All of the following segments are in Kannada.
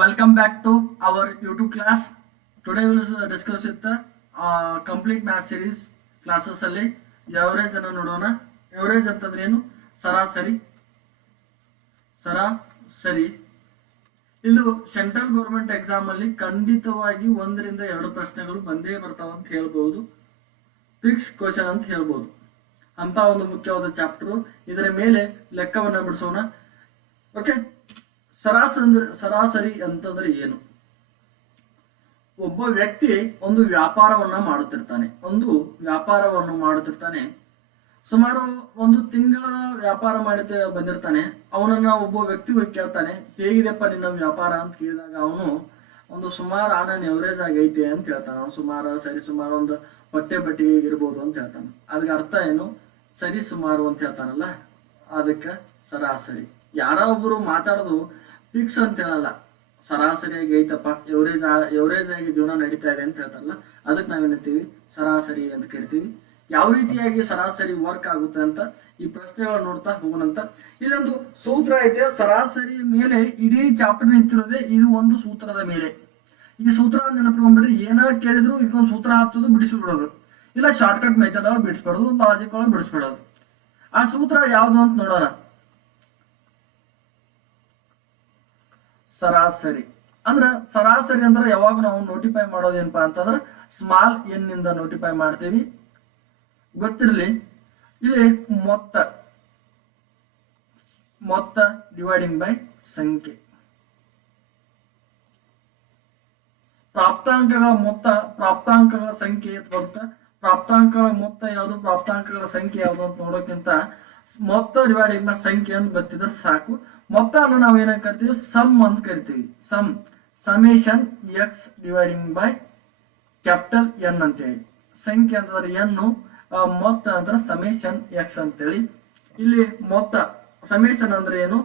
Welcome back to our YouTube class. Today we will discuss with the complete math series classes ಅಲ್ಲಿ ಎವರೇಜ್ ಅನ್ನು ನೋಡೋಣ. ಎವರೇಜ್ ಅಂತಂದ್ರೆ ಏನು? ಸರಾಸರಿ. ಸರಾಸರಿ ಇದು ಸೆಂಟ್ರಲ್ ಗವರ್ಮೆಂಟ್ ಎಕ್ಸಾಮ್ ಅಲ್ಲಿ ಖಂಡಿತವಾಗಿ 1 ರಿಂದ 2 ಪ್ರಶ್ನೆಗಳು ಬಂದೇ ಬರ್ತಾವ ಅಂತ ಹೇಳ್ಬೋದು. ಫಿಕ್ಸ್ ಕ್ವೆಶ್ಚನ್ ಅಂತ ಹೇಳ್ಬೋದು. ಅಂತ ಒಂದು ಮುಖ್ಯವಾದ ಚಾಪ್ಟರ್. ಇದರ ಮೇಲೆ ಲೆಕ್ಕವನ್ನ ಬಿಡಿಸೋಣ. ಓಕೆ, ಸರಾಸರಿ ಅಂತಂದ್ರೆ ಏನು? ಒಬ್ಬ ವ್ಯಕ್ತಿ ಒಂದು ವ್ಯಾಪಾರವನ್ನ ಮಾಡುತ್ತಿರ್ತಾನೆ. ಸುಮಾರು ಒಂದು ತಿಂಗಳ ವ್ಯಾಪಾರ ಮಾಡಿ ಬಂದಿರ್ತಾನೆ. ಅವನನ್ನ ಒಬ್ಬ ವ್ಯಕ್ತಿ ಹೋಗಿ ಕೇಳ್ತಾನೆ, ಹೇಗಿದೆಪ್ಪ ನಿನ್ನ ವ್ಯಾಪಾರ ಅಂತ ಕೇಳಿದಾಗ ಅವನು ಒಂದು ಸುಮಾರು ನನ್ನ ಎವರೇಜ್ ಆಗೈತೆ ಅಂತ ಹೇಳ್ತಾನೆ. ಸುಮಾರು ಒಂದು ಪಟ್ಟಿಗೆ ಇರ್ಬೋದು ಅಂತ ಹೇಳ್ತಾನೆ. ಅದಕ್ಕೆ ಅರ್ಥ ಏನು? ಸರಿ ಸುಮಾರು ಅಂತ ಹೇಳ್ತಾನಲ್ಲ, ಅದಕ್ಕೆ ಸರಾಸರಿ. ಯಾರೋ ಒಬ್ರು ಮಾತಾಡೋದು ಫಿಕ್ಸ್ ಅಂತ ಹೇಳಲ್ಲ, ಸರಾಸರಿಯಾಗಿ ಐತಪ್ಪ, ಎವರೇಜ್ ಆಗಿ ಜೀವನ ನಡೀತಾ ಇದೆ ಅಂತ ಹೇಳ್ತಾರಲ್ಲ, ಅದಕ್ಕೆ ನಾವೇನಂತೀವಿ? ಸರಾಸರಿ ಅಂತ ಕರಿತೀವಿ. ಯಾವ ರೀತಿಯಾಗಿ ಸರಾಸರಿ ವರ್ಕ್ ಆಗುತ್ತೆ ಅಂತ ಈ ಪ್ರಶ್ನೆಗಳು ನೋಡ್ತಾ ಹೋಗೋಣಂತ. ಇಲ್ಲೊಂದು ಸೂತ್ರ ಐತೆ. ಸರಾಸರಿ ಮೇಲೆ ಇಡೀ ಚಾಪ್ಟರ್ ನಿಂತಿರೋದೇ ಇದು ಒಂದು ಸೂತ್ರದ ಮೇಲೆ. ಈ ಸೂತ್ರ ನೆನಪಿಟ್ಕೊಂಡ್ಬಿಟ್ರೆ ಏನ ಕೇಳಿದ್ರು ಇದಕ್ಕೊಂದು ಸೂತ್ರ ಹಾಕೋದು, ಬಿಡಿಸ್ಬಿಡೋದು. ಇಲ್ಲ ಶಾರ್ಟ್ಕಟ್ ಮೆಥಡ್ ಒಳಗೆ ಬಿಡಿಸ್ಬಿಡೋದು, ಲಾಜಿಕ್ ಒಳಗೆ ಬಿಡಿಸ್ಬಿಡೋದು. ಆ ಸೂತ್ರ ಯಾವುದು ಅಂತ ನೋಡೋಣ. ಸರಾಸರಿ ಅಂದ್ರೆ ಯಾವಾಗ ನಾವು ನೋಟಿಫೈ ಮಾಡೋದೇನಪ್ಪಾ ಅಂತಂದ್ರೆ ಸ್ಮಾಲ್ ಎನ್ ನಿಂದ ನೋಟಿಫೈ ಮಾಡ್ತೀವಿ. ಗೊತ್ತಿರಲಿ, ಇಲ್ಲಿ ಮೊತ್ತ ಡಿವೈಡಿಂಗ್ ಬೈ ಸಂಖ್ಯೆ. ಪ್ರಾಪ್ತಾಂಕಗಳ ಸಂಖ್ಯೆ ಬರುತ್ತೆ. ಪ್ರಾಪ್ತಾಂಕಗಳ ಮೊತ್ತ ಯಾವುದು, ಪ್ರಾಪ್ತಾಂಕಗಳ ಸಂಖ್ಯೆ ಯಾವುದು ಅಂತ ನೋಡೋಕ್ಕಿಂತ ಮೊತ್ತ ಡಿವೈಡಿಂಗ್ ಬೈ ಸಂಖ್ಯೆ ಅಂತ ಗೊತ್ತಿದ್ರೆ ಸಾಕು. ಮೊತ್ತವನ್ನು ನಾವು ಏನಂತ ಕರಿತೀವಿ? ಸಮ್ ಅಂತ ಕರಿತೀವಿ. Summation X dividing by capital N ಅಂತೇಳಿ. ಸಂಖ್ಯೆ ಅಂತಂದ್ರೆ ಎನ್ನು, ಮೊತ್ತ ಅಂದ್ರೆ ಸಮೇಶನ್ ಎಕ್ಸ್ ಅಂತೇಳಿ. ಇಲ್ಲಿ ಮೊತ್ತ ಸಮೇಶನ್ ಅಂದ್ರೆ ಏನು?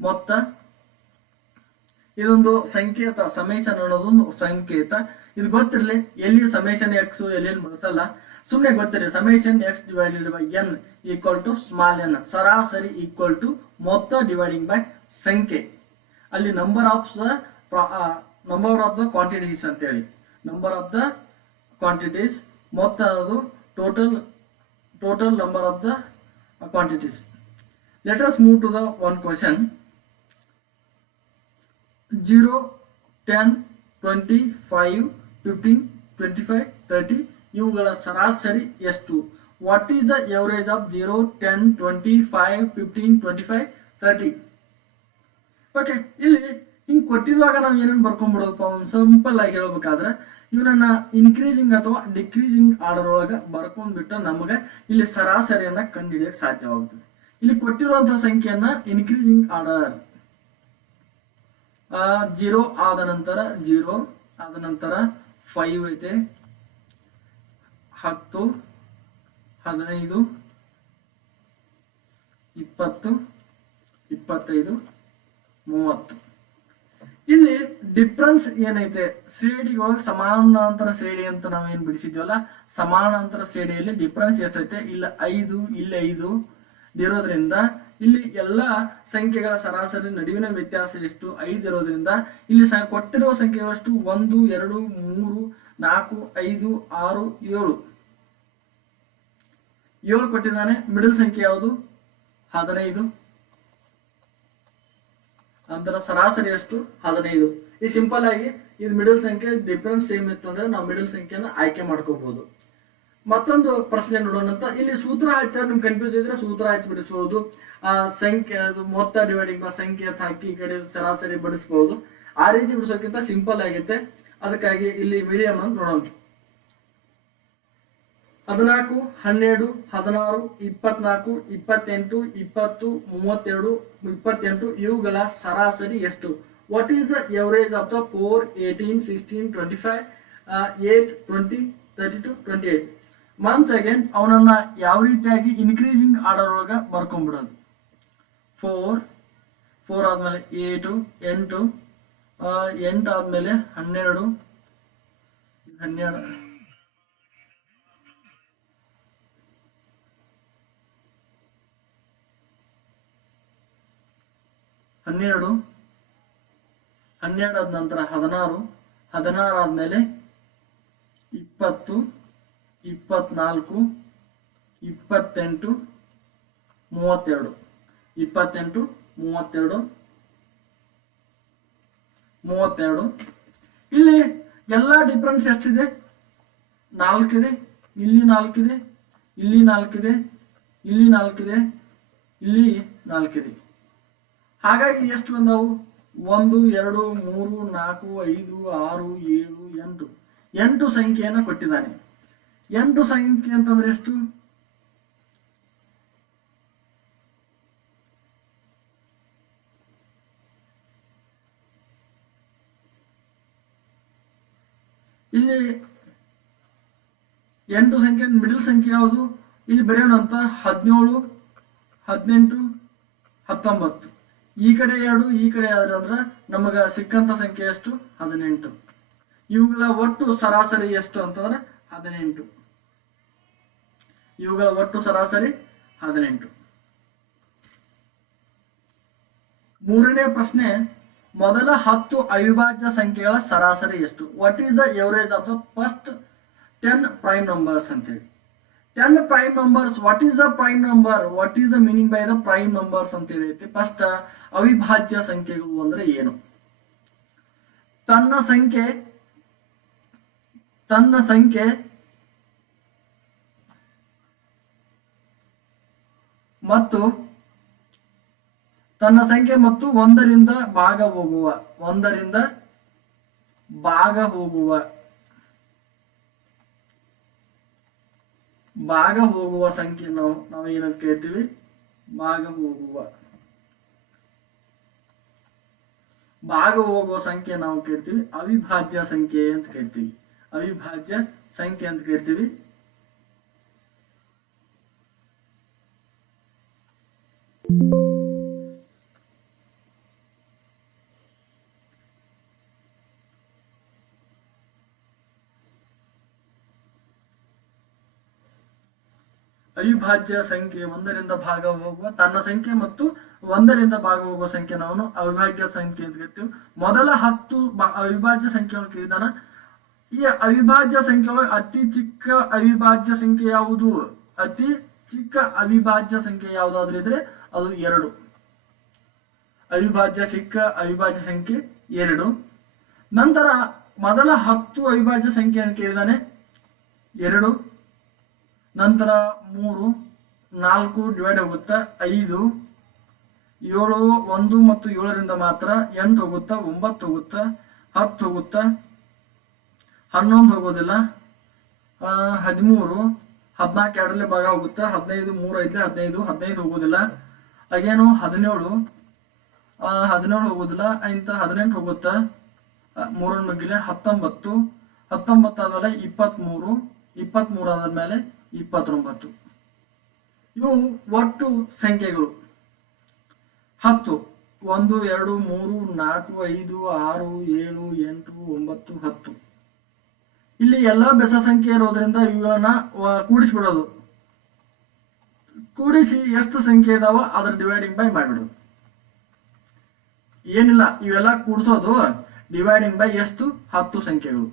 ಮೊತ್ತ. ಇದೊಂದು ಸಂಕೇತ. ಸಮೇಶನ್ ಅನ್ನೋದೊಂದು ಸಂಕೇತ. ಇದು ಗೊತ್ತಿರಲಿ. ಎಲ್ಲಿ ಸಮೇಶನ್ ಎಕ್ಸ್ ಎಲ್ಲಿ ಬಳಸಲ್ಲ, ಸುಮ್ಮನೆ ಗೊತ್ತಿರಲಿ. Summation x divided by n equal to small n. ಸರಾಸರಿ ಈಕ್ವಲ್ ಟು ಮೊತ್ತ ಡಿವೈಡಿಂಗ್ ಬೈ ಸಂಖ್ಯೆ. ಅಲ್ಲಿ ನಂಬರ್ ಆಫ್ ದ ಕ್ವಾಂಟಿಟೀಸ್ ಅಂತ ಹೇಳಿ. Number of the quantities. ಮೊತ್ತ ಅನ್ನೋದು total number of the quantities. Let us move to the one question. 0, 10, 20, 5, 15, 25, 30 ಇವುಗಳ ಸರಾಸರಿ ಎಷ್ಟು? What is the average of 0, 10, 20, 5, 15, 25, 30? Okay, ಇಲ್ಲಿ ಹಿಂಗೆ ಕೊಟ್ಟಿರುವಾಗ ನಾವು ಏನೇನು ಬರ್ಕೊಂಡ್ಬಿಡೋದಪ್ಪ? ಒಂದು ಸಿಂಪಲ್ ಆಗಿ ಹೇಳ್ಬೇಕಾದ್ರೆ ಇವನನ್ನ ಇನ್ಕ್ರೀಸಿಂಗ್ ಅಥವಾ ಡಿಕ್ರೀಸಿಂಗ್ ಆರ್ಡರ್ ಒಳಗೆ ಬರ್ಕೊಂಡ್ಬಿಟ್ಟು ನಮಗೆ ಇಲ್ಲಿ ಸರಾಸರಿಯನ್ನ ಕಂಡುಹಿಡಿಯಕ್ಕೆ ಸಾಧ್ಯವಾಗುತ್ತದೆ. ಇಲ್ಲಿ ಕೊಟ್ಟಿರುವಂತಹ ಸಂಖ್ಯೆಯನ್ನ ಇನ್ಕ್ರೀಸಿಂಗ್ ಆರ್ಡರ್ 0 ಆದ ನಂತರ 5 ಐತೆ, 10, 15, 20, 25, 30. ಇಲ್ಲಿ ಡಿಫ್ರೆನ್ಸ್ ಏನೈತೆ? ಶ್ರೇಣಿಯೊಳಗೆ ಸಮಾನಾಂತರ ಶ್ರೇಣಿ ಅಂತ ನಾವೇನು ಬಿಡಿಸಿದ್ವಲ್ಲ, ಸಮಾನಾಂತರ ಶ್ರೇಣಿಯಲ್ಲಿ ಡಿಫ್ರೆನ್ಸ್ ಎಷ್ಟೈತೆ? ಇಲ್ಲಿ 5, ಇಲ್ಲಿ 5 ಇರೋದ್ರಿಂದ ಇಲ್ಲಿ ಎಲ್ಲ ಸಂಖ್ಯೆಗಳ ಸರಾಸರಿ ನಡುವಿನ ವ್ಯತ್ಯಾಸ ಎಷ್ಟು? 5 ಇರೋದ್ರಿಂದ ಇಲ್ಲಿ ಕೊಟ್ಟಿರುವ ಸಂಖ್ಯೆಗಳಷ್ಟು 1, 2, 3, 4, 5, 6, 7 ಕೊಟ್ಟಿದ್ದಾನೆ. ಮಿಡಲ್ ಸಂಖ್ಯೆ ಯಾವುದು? 15. ಅಂತರ ಸರಾಸರಿ ಎಷ್ಟು? 15. ಈ ಸಿಂಪಲ್ ಆಗಿ ಇದು ಮಿಡಲ್ ಸಂಖ್ಯೆ. ಡಿಫ್ರೆನ್ಸ್ ಸೇಮ್ ಇತ್ತು ಅಂದ್ರೆ ನಾವು ಮಿಡಲ್ ಸಂಖ್ಯೆನ ಆಯ್ಕೆ ಮಾಡ್ಕೋಬಹುದು. ಮತ್ತೊಂದು ಪ್ರಶ್ನೆ ನೋಡೋಣಂತ. ಇಲ್ಲಿ ಸೂತ್ರ ಹಚ್ಚಾರ ನಿಮ್ಗೆ ಕನ್ಫ್ಯೂಸ್ ಇದ್ರೆ ಸೂತ್ರ ಹಚ್ಚಿ ಬಿಡಿಸಬಹುದು. ಸಂಖ್ಯೆ ಮೊತ್ತ ಡಿವೈಡಿಂಗ್ ಬೈ ಸಂಖ್ಯೆ ಅಂತ ಹಾಕಿ ಈ ಕಡೆ ಸರಾಸರಿ ಬಿಡಿಸಬಹುದು. ಆ ರೀತಿ ಬಿಡಿಸೋಕ್ಕಿಂತ ಸಿಂಪಲ್ ಆಗೈತೆ. ಅದಕ್ಕಾಗಿ ಇಲ್ಲಿ ಮೀಡಿಯಂ ಅಂತ ನೋಡೋಣ. 14, 12, 16, 24, 28, 20, 32, 28 ಇವುಗಳ ಸರಾಸರಿ ಎಷ್ಟು? What is the average of the 4, 18, 16, 25, 8, 20, 32, 28? Month again ಅವನನ್ನ ಯಾವ ರೀತಿಯಾಗಿ ಇನ್ಕ್ರೀಸಿಂಗ್ ಆರ್ಡರ್ ಒಳಗೆ ಬರ್ಕೊಂಡ್ಬಿಡೋದು. 4 ಆದ್ಮೇಲೆ 8, 8 ಆದ್ಮೇಲೆ 12, 12, 12 ಆದ ನಂತರ 16, 16 ಆದ್ಮೇಲೆ 20, 24, 28, 32, 28, 32, 32. ಇಲ್ಲಿ ಎಲ್ಲ ಡಿಫ್ರೆನ್ಸ್ ಎಷ್ಟಿದೆ? 4 ಇದೆ, ಇಲ್ಲಿ 4 ಇದೆ, ಇಲ್ಲಿ 4 ಇದೆ, ಇಲ್ಲಿ 4 ಇದೆ, ಇಲ್ಲಿ 4 ಇದೆ. ಹಾಗಾಗಿ ಎಷ್ಟು ಬಂದವು? 1, 2, 3, 4, 5, 6, 7, 8. 8 ಸಂಖ್ಯೆಯನ್ನು ಕೊಟ್ಟಿದ್ದಾನೆ. 8 ಸಂಖ್ಯೆ ಅಂತಂದ್ರೆ ಎಷ್ಟು? ಇಲ್ಲಿ 8 ಸಂಖ್ಯೆ ಮಿಡಲ್ ಸಂಖ್ಯೆ ಯಾವುದು? ಇಲ್ಲಿ ಬರೆಯೋಣಂತ 17, 18, 19. ಈ ಕಡೆ 2, ಈ ಕಡೆ ಅಂದ್ರೆ ನಮಗ ಸಿಕ್ಕಂತ ಸಂಖ್ಯೆ ಎಷ್ಟು? 18. ಇವುಗಳ ಒಟ್ಟು ಸರಾಸರಿ ಎಷ್ಟು ಅಂತಂದ್ರೆ 18. ಇವುಗಳ ಒಟ್ಟು ಸರಾಸರಿ 18. ಮೂರನೇ ಪ್ರಶ್ನೆ, ಮೊದಲ 10 ಅವಿಭಾಜ್ಯ ಸಂಖ್ಯೆಗಳ ಸರಾಸರಿ ಎಷ್ಟು? What is the average of the first 10 prime numbers ಅಂತೇಳಿ. 10 prime numbers, what is the prime number, what is the meaning by the prime numbers ಅಂತ ಹೇಳೈತಿ. ಫಸ್ಟ್ ಅವಿಭಾಜ್ಯ ಸಂಖ್ಯೆಗಳು ಅಂದ್ರೆ ಏನು? ತನ್ನ ಸಂಖ್ಯೆ ಮತ್ತು ಒಂದರಿಂದ ಭಾಗ ಹೋಗುವ ಸಂಖ್ಯೆ ನಾವು ಏನಂತ ಕೇಳ್ತೀವಿ? ಭಾಗ ಹೋಗುವ ಸಂಖ್ಯೆ ನಾವು ಕೇಳ್ತೀವಿ ಅವಿಭಾಜ್ಯ ಸಂಖ್ಯೆ ಅಂತ ಕೇಳ್ತೀವಿ. ಅವಿಭಾಜ್ಯ ಸಂಖ್ಯೆ ಅಂತ ಕೇಳ್ತೀವಿ. ಅವಿಭಾಜ್ಯ ಸಂಖ್ಯೆ ಒಂದರಿಂದ ಭಾಗ ಹೋಗುವ ತನ್ನ ಸಂಖ್ಯೆ ಮತ್ತು ಒಂದರಿಂದ ಭಾಗ ಹೋಗುವ ಸಂಖ್ಯೆ ನಾವು ಅವಿಭಾಜ್ಯ ಸಂಖ್ಯೆ ಅಂತ ಕರಿತೀವಿ. ಮೊದಲ 10 ಅವಿಭಾಜ್ಯ ಸಂಖ್ಯೆಯನ್ನು ಕೇಳಿದಾನ. ಈ ಅವಿಭಾಜ್ಯ ಸಂಖ್ಯೆಯೊಳಗೆ ಅತಿ ಚಿಕ್ಕ ಅವಿಭಾಜ್ಯ ಸಂಖ್ಯೆ ಯಾವುದು? ಅತಿ ಚಿಕ್ಕ ಅವಿಭಾಜ್ಯ ಸಂಖ್ಯೆ ಯಾವುದಾದ್ರೂ ಇದ್ರೆ ಅದು 2. ಚಿಕ್ಕ ಅವಿಭಾಜ್ಯ ಸಂಖ್ಯೆ 2. ನಂತರ ಮೊದಲ 10 ಅವಿಭಾಜ್ಯ ಸಂಖ್ಯೆಯನ್ನು ಕೇಳಿದಾನೆ 2. ನಂತರ 3, 4 ಡಿವೈಡ್ ಹೋಗುತ್ತಾ 5, 7, 1 ಮತ್ತು 7ರಿಂದ ಮಾತ್ರ 8 ಹೋಗುತ್ತಾ, 9 ಹೋಗುತ್ತಾ, 10 ಹೋಗುತ್ತಾ, 11 ಹೋಗೋದಿಲ್ಲ, 13, 14 ಎರಡರಲ್ಲಿ ಭಾಗ ಹೋಗುತ್ತಾ, 15, 3 ಐತೆ 15 ಹೋಗೋದಿಲ್ಲ, ಹಾಗೇನು 17 ಹೋಗೋದಿಲ್ಲ, ಇಂತ 18 ಹೋಗುತ್ತಾ, 3 ಮುಗಿಲೆ 19 ಆದ್ಮೇಲೆ 23 ಆದ್ಮೇಲೆ 29. ಇವು ಒಟ್ಟು ಸಂಖ್ಯೆಗಳು 10. 1, 2, 3, 4, 5, 6, 7, 8, 9, 10. ಇಲ್ಲಿ ಎಲ್ಲಾ ಬೆಸ ಸಂಖ್ಯೆ ಇರೋದ್ರಿಂದ ಇವುಗಳನ್ನ ಕೂಡಿಸ್ಬಿಡೋದು. ಕೂಡಿಸಿ ಎಷ್ಟು ಸಂಖ್ಯೆ ಇದಾವ ಅದರ ಡಿವೈಡಿಂಗ್ ಬೈ ಮಾಡಿಬಿಡೋದು. ಏನಿಲ್ಲ, ಇವೆಲ್ಲ ಕೂಡಿಸೋದು ಡಿವೈಡಿಂಗ್ ಬೈ ಎಷ್ಟು? 10 ಸಂಖ್ಯೆಗಳು.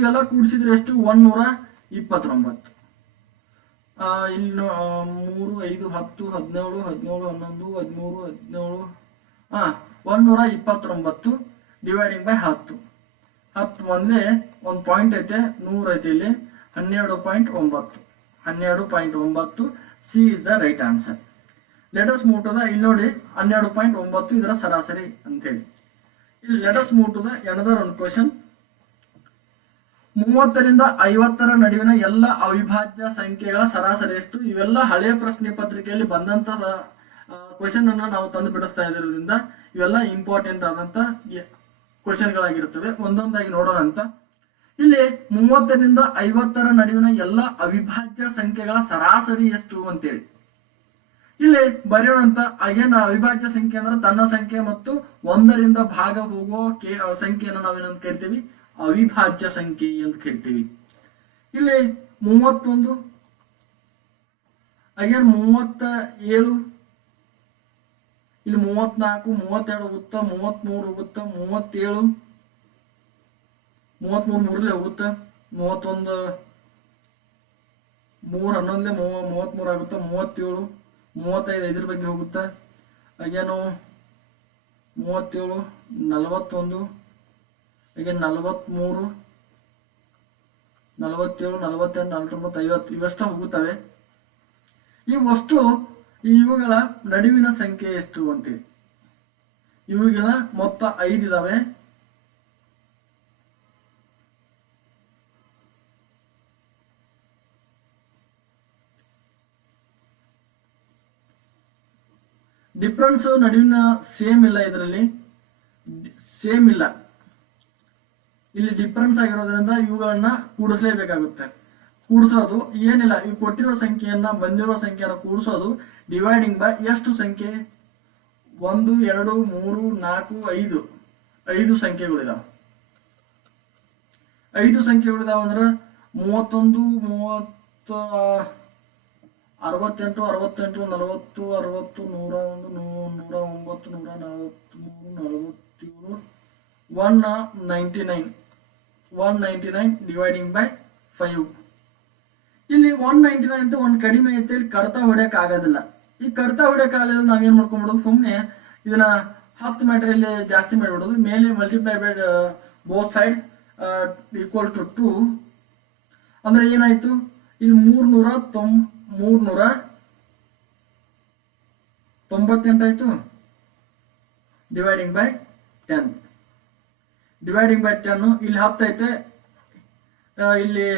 ಇವೆಲ್ಲ ಕೂಡಿಸಿದ್ರೆ ಎಷ್ಟು? 129. ಇಲ್ಲಿ 3, 5, 10, 17, 11, 13, 129 ಡಿವೈಡಿಂಗ್ ಬೈ 10. 10 ಒಂದೇ ಒಂದು ಪಾಯಿಂಟ್ ಐತೆ, 100 ಐತೆ, ಇಲ್ಲಿ 12.9. C is the right answer. Let's move to the, ಇಲ್ಲಿ ನೋಡಿ 12.9 ಇದರ ಸರಾಸರಿ ಅಂತೇಳಿ. ಇಲ್ಲಿ let's move to the another ಒಂದು ಕ್ವಶನ್. 30ರಿಂದ 50ರ ನಡುವಿನ ಎಲ್ಲ ಅವಿಭಾಜ್ಯ ಸಂಖ್ಯೆಗಳ ಸರಾಸರಿ ಎಷ್ಟು? ಇವೆಲ್ಲ ಹಳೆಯ ಪ್ರಶ್ನೆ ಪತ್ರಿಕೆಯಲ್ಲಿ ಬಂದಂತ ಕ್ವಶನ್ ಅನ್ನ ನಾವು ತಂದು ಬಿಡಿಸ್ತಾ ಇರೋದ್ರಿಂದ ಇವೆಲ್ಲ ಇಂಪಾರ್ಟೆಂಟ್ ಆದಂತ ಕ್ವಶನ್ಗಳಾಗಿರ್ತವೆ. ಒಂದೊಂದಾಗಿ ನೋಡೋಣ ಅಂತ. ಇಲ್ಲಿ 30ರಿಂದ 50ರ ನಡುವಿನ ಎಲ್ಲ ಅವಿಭಾಜ್ಯ ಸಂಖ್ಯೆಗಳ ಸರಾಸರಿ ಎಷ್ಟು ಅಂತೇಳಿ ಇಲ್ಲಿ ಬರೆಯೋಣಂತ. ಅಗೇನ್ ಅವಿಭಾಜ್ಯ ಸಂಖ್ಯೆ ಅಂದ್ರೆ ತನ್ನ ಸಂಖ್ಯೆ ಮತ್ತು ಒಂದರಿಂದ ಭಾಗ ಹೋಗುವ ಸಂಖ್ಯೆಯನ್ನು ನಾವೇನಂತ ಕರಿತೀವಿ? ಅವಿಭಾಜ್ಯ ಸಂಖ್ಯೆ ಅಂತ ಕರಿತೀವಿ. ಇಲ್ಲಿ 31, ಅಗೇನ್ 37, ಇಲ್ಲಿ 34, 32 ಹೋಗುತ್ತಾ, 33 ಹೋಗುತ್ತಾ, 37, 33 ಮೂರಲ್ಲೇ ಹೋಗುತ್ತಾ, 31 3 11 33 ಆಗುತ್ತಾ, 37 35 ಇದ್ರ ಬಗ್ಗೆ ಹೋಗುತ್ತಾ, ಅಗೇನು 37 41 ಅಗೇನ್ 43 47 48 49 50 ಇವಷ್ಟ ಹೋಗುತ್ತವೆ. ಇವಷ್ಟು ಇವುಗಳ ನಡುವಿನ ಸಂಖ್ಯೆ ಎಷ್ಟು ಅಂತೀವಿ. ಇವುಗಳ ಮೊತ್ತ 5 ಇದಾವೆ. ಡಿಫ್ರೆನ್ಸ್ ನಡುವಿನ ಸೇಮ್ ಇಲ್ಲ, ಇದರಲ್ಲಿ ಸೇಮ್ ಇಲ್ಲ. ಇಲ್ಲಿ ಡಿಫ್ರೆನ್ಸ್ ಆಗಿರೋದ್ರಿಂದ ಇವುಗಳನ್ನ ಕೂಡಿಸಲೇಬೇಕಾಗುತ್ತೆ. ಕೂಡಿಸೋದು ಏನಿಲ್ಲ, ಇವು ಕೊಟ್ಟಿರೋ ಸಂಖ್ಯೆಯನ್ನ ಬಂದಿರೋ ಸಂಖ್ಯೆಯನ್ನು ಕೂಡಿಸೋದು ಡಿವೈಡಿಂಗ್ ಬೈ ಎಷ್ಟು ಸಂಖ್ಯೆ 1 2 3 4 5 5 ಸಂಖ್ಯೆಗಳಿದಾವೆ. 5 ಸಂಖ್ಯೆಗಳಿದಾವೆ ಅಂದ್ರೆ 31 30 68 68 40 60 101 109 143 47 199 ಡಿವೈಡಿಂಗ್ ಬೈ 5. ಇಲ್ಲಿ 199 ಅಂತ ಒಂದು ಕಡಿಮೆ ಐತೆ, ಇಲ್ಲಿ ಕಡ್ತಾ ಹೊಡ್ಯಕ್ ಆಗೋದಿಲ್ಲ. ಈ ಕಡ್ತಾ ಹೊಡ್ಯಕ್ ಆಗಲಿಲ್ಲ ನಾವೇನ್ ಮಾಡ್ಕೊಂಡ್ಬಿಡೋದು, ಸುಮ್ಮನೆ ಇದನ್ನ 10 ಮ್ಯಾಟ್ರಲ್ಲಿ ಜಾಸ್ತಿ ಮಾಡಿಬಿಡೋದು. ಮೇಲೆ multiply by both side equal to 2 ಅಂದ್ರೆ ಏನಾಯ್ತು, ಇಲ್ಲಿ 398 ಆಯ್ತು. ಡಿವೈಡಿಂಗ್ ಬೈ 10 ಡಿವೈಡಿಂಗ್ ಬೈ 10 ಇಲ್ಲಿ 10 ಐತೆ, ಇಲ್ಲಿ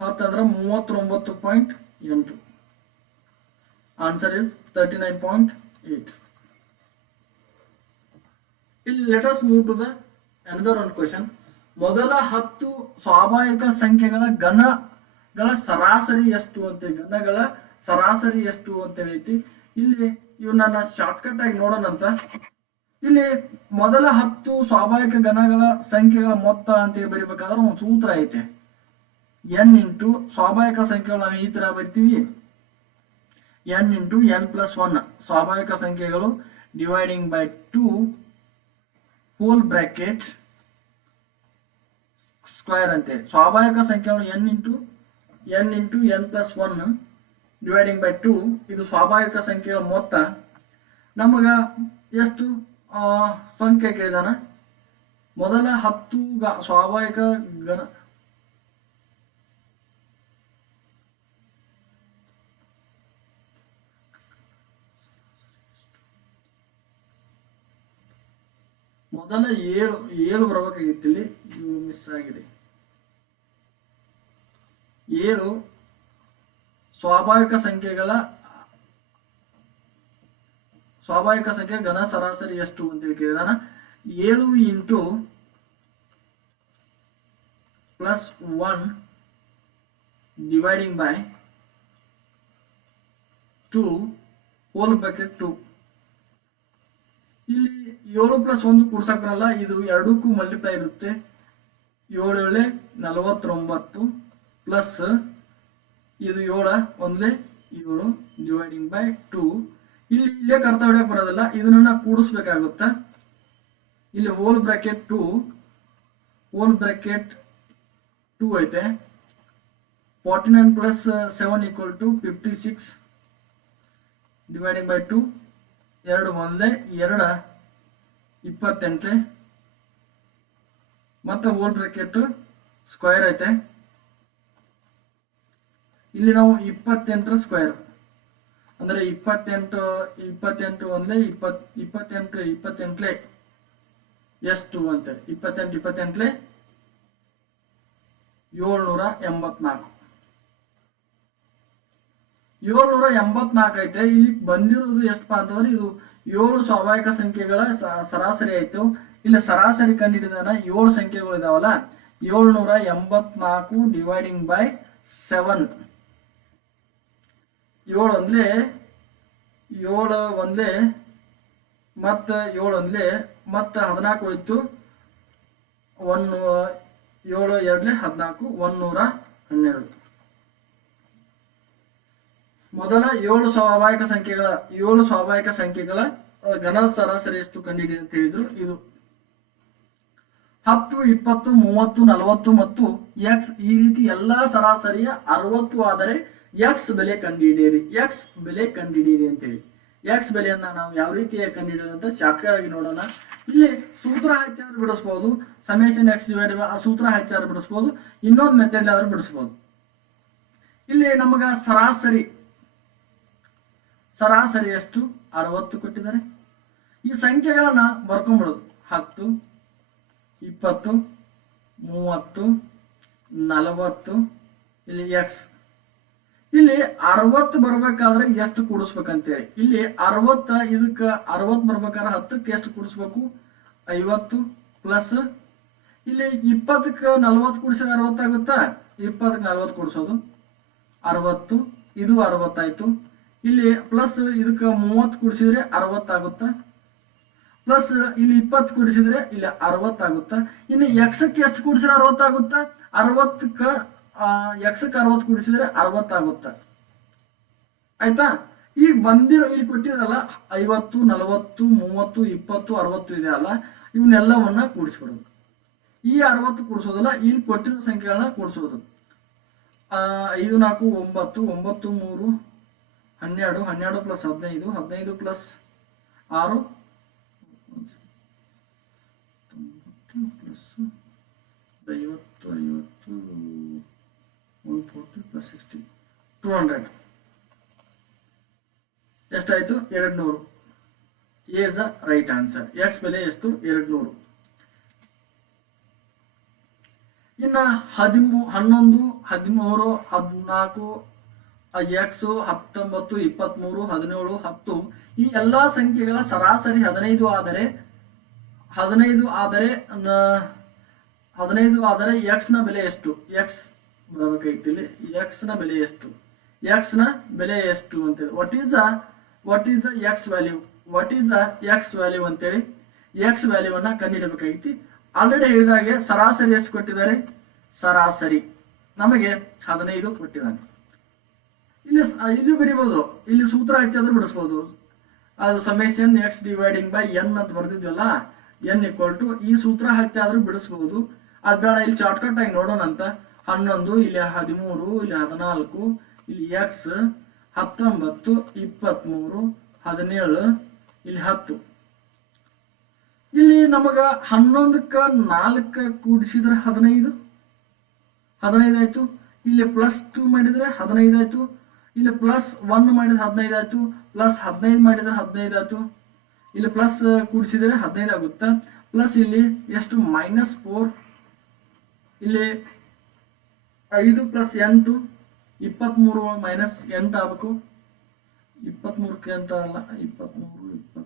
10 ಅಂದ್ರೆ 39.8. Answer is 39.8. ಇಲ್ಲಿ let us move to the another one question. ಮೊದಲ 10 ಸ್ವಾಭಾವಿಕ ಸಂಖ್ಯೆಗಳ ಗಣಗಳ ಸರಾಸರಿ ಎಷ್ಟು ಅಂತ, ಗಣಗಳ ಸರಾಸರಿ ಎಷ್ಟು ಅಂತ ಐತಿ. ಇಲ್ಲಿ ಇವನ್ನ ಶಾರ್ಟ್ಕಟ್ ಆಗಿ ನೋಡೋಣ ಅಂತ. ಇಲ್ಲಿ ಮೊದಲ 10 ಸ್ವಾಭಾವಿಕ ಗಣಗಳ ಸಂಖ್ಯೆಗಳ ಮೊತ್ತ ಅಂತ ಬರಿಬೇಕಾದ್ರೆ ಒಂದು ಸೂತ್ರ ಐತೆ. n ಇಂಟು ಸ್ವಾಭಾವಿಕ ಸಂಖ್ಯೆಗಳು ನಾವು ಈ ತರ ಬರ್ತೀವಿ, n ಇಂಟು n+1 ಸ್ವಾಭಾವಿಕ ಸಂಖ್ಯೆಗಳು dividing by 2 whole bracket square ಅಂತೆ. ಸ್ವಾಭಾವಿಕ ಸಂಖ್ಯೆಗಳು n into n+1 dividing by 2 ಇದು ಸ್ವಾಭಾವಿಕ ಸಂಖ್ಯೆಗಳ ಮೊತ್ತ. ನಮಗ ಎಷ್ಟು ಸಂಖ್ಯೆ ಕೇಳಿದಾನ, ಮೊದಲ 10 ಸ್ವಾಭಾವಿಕ ಗಣ ಮೊದಲ 7 ಬರಬೇಕಾಗಿತ್ತು, ಇಲ್ಲಿ ಇವು ಮಿಸ್ ಆಗಿದೆ. 7 ಸ್ವಾಭಾವಿಕ ಸಂಖ್ಯೆ ಗಣ ಸರಾಸರಿ ಎಷ್ಟು ಅಂತೇಳಿ ಕೇಳಿದಾನ. 7 into +1 dividing by 2 whole bracket 2. ಇಲ್ಲಿ 7+1 ಕೂಡ್ಸಕ್ ಬರಲ್ಲ, ಇದು ಎರಡಕ್ಕೂ ಮಲ್ಟಿಪ್ಲೈ ಇರುತ್ತೆ. 7 49 ಪ್ಲಸ್ ಇದು 7 1 7 ಡಿವೈಡಿಂಗ್ ಬೈ 2. ಇಲ್ಲೇ ಕರ್ತ ಹೊಡ್ಯಕ್ ಬರೋದಿಲ್ಲ, ಇದನ್ನ ಕೂಡಿಸ್ಬೇಕಾಗುತ್ತಾ. ಇಲ್ಲಿ ಹೋಲ್ ಬ್ರಾಕೆಟ್ 2 ಐತೆ. 49 + 7 = 56 ಡಿವೈಡಿಂಗ್ ಬೈ 2. 2 1 2 28 ಮತ್ತೆ ಹೋಲ್ ಬ್ರಾಕೆಟ್ ಸ್ಕ್ವೇರ್ ಐತೆ. ಇಲ್ಲಿ ನಾವು 28 ಸ್ಕ್ವೇರ್ ಅಂದ್ರೆ 28 1 28 ಎಷ್ಟು ಅಂತ, 28 784 ಐತೆ. ಇಲ್ಲಿ ಬಂದಿರೋದು ಎಷ್ಟಪ್ಪ ಅಂತಂದ್ರೆ ಇದು 7 ಸ್ವಾಭಾವಿಕ ಸಂಖ್ಯೆಗಳ ಸರಾಸರಿ ಆಯ್ತು. ಇಲ್ಲಿ ಸರಾಸರಿ ಕಂಡುಹಿಡಿದಾನ 7 ಸಂಖ್ಯೆಗಳು ಇದಾವಲ್ಲ, 784 ಡಿವೈಡಿಂಗ್ ಬೈ 7. 7 1 ಮತ್ತೆ 7 1 ಮತ್ತೆ 14 ಉಳಿತು. 7 2 14 112. ಮೊದಲ ಏಳು ಸ್ವಾಭಾವಿಕ ಸಂಖ್ಯೆಗಳ ಘನ ಸರಾಸರಿ ಎಷ್ಟು ಕಂಡಿದೆ ಅಂತ ಹೇಳಿದ್ರು. ಇದು 10, 20, 30, 40 ಮತ್ತು ಎಕ್ಸ್ ಈ ರೀತಿ ಎಲ್ಲಾ ಸರಾಸರಿಯ 60 ಆದರೆ ಎಕ್ಸ್ ಬೆಲೆ ಕಂಡುಹಿಡಿಯಿರಿ. ಎಕ್ಸ್ ಬೆಲೆ ಕಂಡುಹಿಡಿಯಿರಿ ಅಂತೇಳಿ ಎಕ್ಸ್ ಬೆಲೆಯನ್ನ ನಾವು ಯಾವ ರೀತಿ ಕಂಡುಹಿಡಿಯೋದು ಅಂತ ಶಾರ್ಟ್ಕಟ್ ಆಗಿ ನೋಡೋಣ. ಇಲ್ಲಿ ಸೂತ್ರ ಹಚ್ಚಾದ್ರೂ ಬಿಡಿಸ್ಬೋದು, ಸಮೇಷನ್ ಎಕ್ಸ್ ಡಿವೈಡ್ ಆ ಸೂತ್ರ ಹಚ್ಚಾದ್ರೂ ಬಿಡಿಸ್ಬೋದು, ಇನ್ನೊಂದು ಮೆಥಡ್ ಆದ್ರೂ ಬಿಡಿಸ್ಬೋದು. ಇಲ್ಲಿ ನಮಗ ಸರಾಸರಿ ಎಷ್ಟು 60 ಕೊಟ್ಟಿದ್ದಾರೆ. ಈ ಸಂಖ್ಯೆಗಳನ್ನ ಬರ್ಕೊಂಡ್ಬಿಡೋದು 10, 20, 30, 40 ಇಲ್ಲಿ ಎಕ್ಸ್. ಇಲ್ಲಿ 60 ಬರ್ಬೇಕಾದ್ರೆ ಎಷ್ಟು ಕೂಡಿಸ್ಬೇಕಂತೇಳಿ ಇಲ್ಲಿ 60 ಇದಕ್ಕೆ 60 ಬರ್ಬೇಕಾದ್ರೆ 10ಕ್ಕೆ ಎಷ್ಟು ಕೂಡಿಸ್ಬೇಕು 50 ಪ್ಲಸ್ ಇಲ್ಲಿ 20ಕ್ಕೆ 40 ಕೂಡಿಸಿದ್ರೆ 60 ಆಗುತ್ತಾ, 20ಕ್ಕೆ 40 ಕೂಡಿಸೋದು 60, ಇದು 60 ಆಯ್ತು. ಇಲ್ಲಿ ಪ್ಲಸ್ ಇದಕ್ಕೆ 30 ಕೂಡಿಸಿದ್ರೆ 60 ಆಗುತ್ತಾ, ಪ್ಲಸ್ ಇಲ್ಲಿ 20 ಕೂಡಿಸಿದ್ರೆ ಇಲ್ಲಿ 60 ಆಗುತ್ತಾ. ಇನ್ನು ಎಕ್ಸಕ್ಕೆ ಎಷ್ಟು ಕೂಡಿಸಿದ್ರೆ 60 ಆಗುತ್ತಾ, 60ಕ್ಕೆ ಎಕ್ಸಕ್ಕೆ 60 ಕೂಡಿಸಿದ್ರೆ 60 ಆಗುತ್ತಾ. ಆಯ್ತಾ. ಈಗ ಬಂದಿರೋ ಇಲ್ಲಿ ಕೊಟ್ಟಿರಲ್ಲ 50, 40, 30, 20, 60 ಇದೆ ಅಲ್ಲ, ಇವನ್ನೆಲ್ಲವನ್ನ ಕೂಡಿಸ್ಬಿಡೋದು. ಈ 60 ಕೂಡಿಸೋದಲ್ಲ, ಇಲ್ಲಿ ಕೊಟ್ಟಿರೋ ಸಂಖ್ಯೆಗಳನ್ನ ಕೂಡಿಸೋದು. 5, 4, 9, 9, 3, 12, 12 ಪ್ಲಸ್ 15, 15 ಪ್ಲಸ್ 6 ಪ್ಲಸ್ 50, 50, 140 ಪ್ಲಸ್ 60 200 ಎಷ್ಟಾಯ್ತು 200. Is the right answer. X ಬೆಲೆ ಎಷ್ಟು 200. ಇನ್ನ 11, 13, 14 ಎಕ್ಸ್ 19, 23, 17, 10 ಈ ಎಲ್ಲಾ ಸಂಖ್ಯೆಗಳ ಸರಾಸರಿ 15 ಆದರೆ ಎಕ್ಸ್ ನ ಬೆಲೆ ಎಷ್ಟು? ಎಕ್ಸ್ ಬರಬೇಕಾಗಿತ್ತು ಇಲ್ಲಿ. ಎಕ್ಸ್ ನ ಬೆಲೆ ಎಷ್ಟು? ಎಕ್ಸ್ ನ ಬೆಲೆ ಎಷ್ಟು ಅಂತೇಳಿ what is the X value, what is the X value ಅಂತೇಳಿ ಎಕ್ಸ್ ವ್ಯಾಲ್ಯೂವನ್ನ ಕಂಡುಹಿಡಬೇಕಾಗಿತ್ತು. ಆಲ್ರೆಡಿ ಹೇಳಿದಾಗೆ ಸರಾಸರಿ ಎಷ್ಟು ಕೊಟ್ಟಿದ್ದಾರೆ? ಸರಾಸರಿ ನಮಗೆ 15 ಕೊಟ್ಟಿದ್ದಾನೆ. ಇಲ್ಲಿ ಬರಿಬಹುದು, ಇಲ್ಲಿ ಸೂತ್ರ ಹಚ್ಚಾದ್ರೂ ಬಿಡಿಸ್ಬೋದು. ಅದು summation X dividing by N ಅಂತ ಬರ್ದಿದ್ವಲ್ಲ, ಎನ್ ಈಕ್ವಲ್ ಟು ಈ ಸೂತ್ರ ಹಚ್ಚಾದ್ರೂ ಬಿಡಿಸ್ಬಹುದು. ಅದ್ ಬೇಡ, ಇಲ್ಲಿ ಶಾರ್ಟ್ಕಟ್ ಆಗಿ ನೋಡೋಣ ಅಂತ. 11, ಇಲ್ಲಿ 13, ಇಲ್ಲಿ 14, ಇಲ್ಲಿ ಎಕ್ಸ್ 19, 23, 17, ಇಲ್ಲಿ 10. ಇಲ್ಲಿ ನಮಗ 11ಕ್ಕೆ 4 ಕೂಡಿಸಿದ್ರೆ 15 ಆಯ್ತು. ಇಲ್ಲಿ ಪ್ಲಸ್ 2 ಮಾಡಿದ್ರೆ 15 ಆಯ್ತು. ಇಲ್ಲಿ ಪ್ಲಸ್ 1 ಮಾಡಿದ್ರೆ 15 ಆಯ್ತು. ಪ್ಲಸ್ 15 ಮಾಡಿದ್ರೆ 15 ಆಯ್ತು. ಇಲ್ಲಿ ಪ್ಲಸ್ ಕೂಡಿಸಿದ್ರೆ 15 ಆಗುತ್ತೆ. ಪ್ಲಸ್ ಇಲ್ಲಿ ಎಷ್ಟು -4, ಇಲ್ಲಿ 5 ಪ್ಲಸ್ 8 23 ಮೈನಸ್ 8 ಆಗಬೇಕು. 23ಕ್ಕೆ ಅಂತ ಅಲ್ಲ, 23 20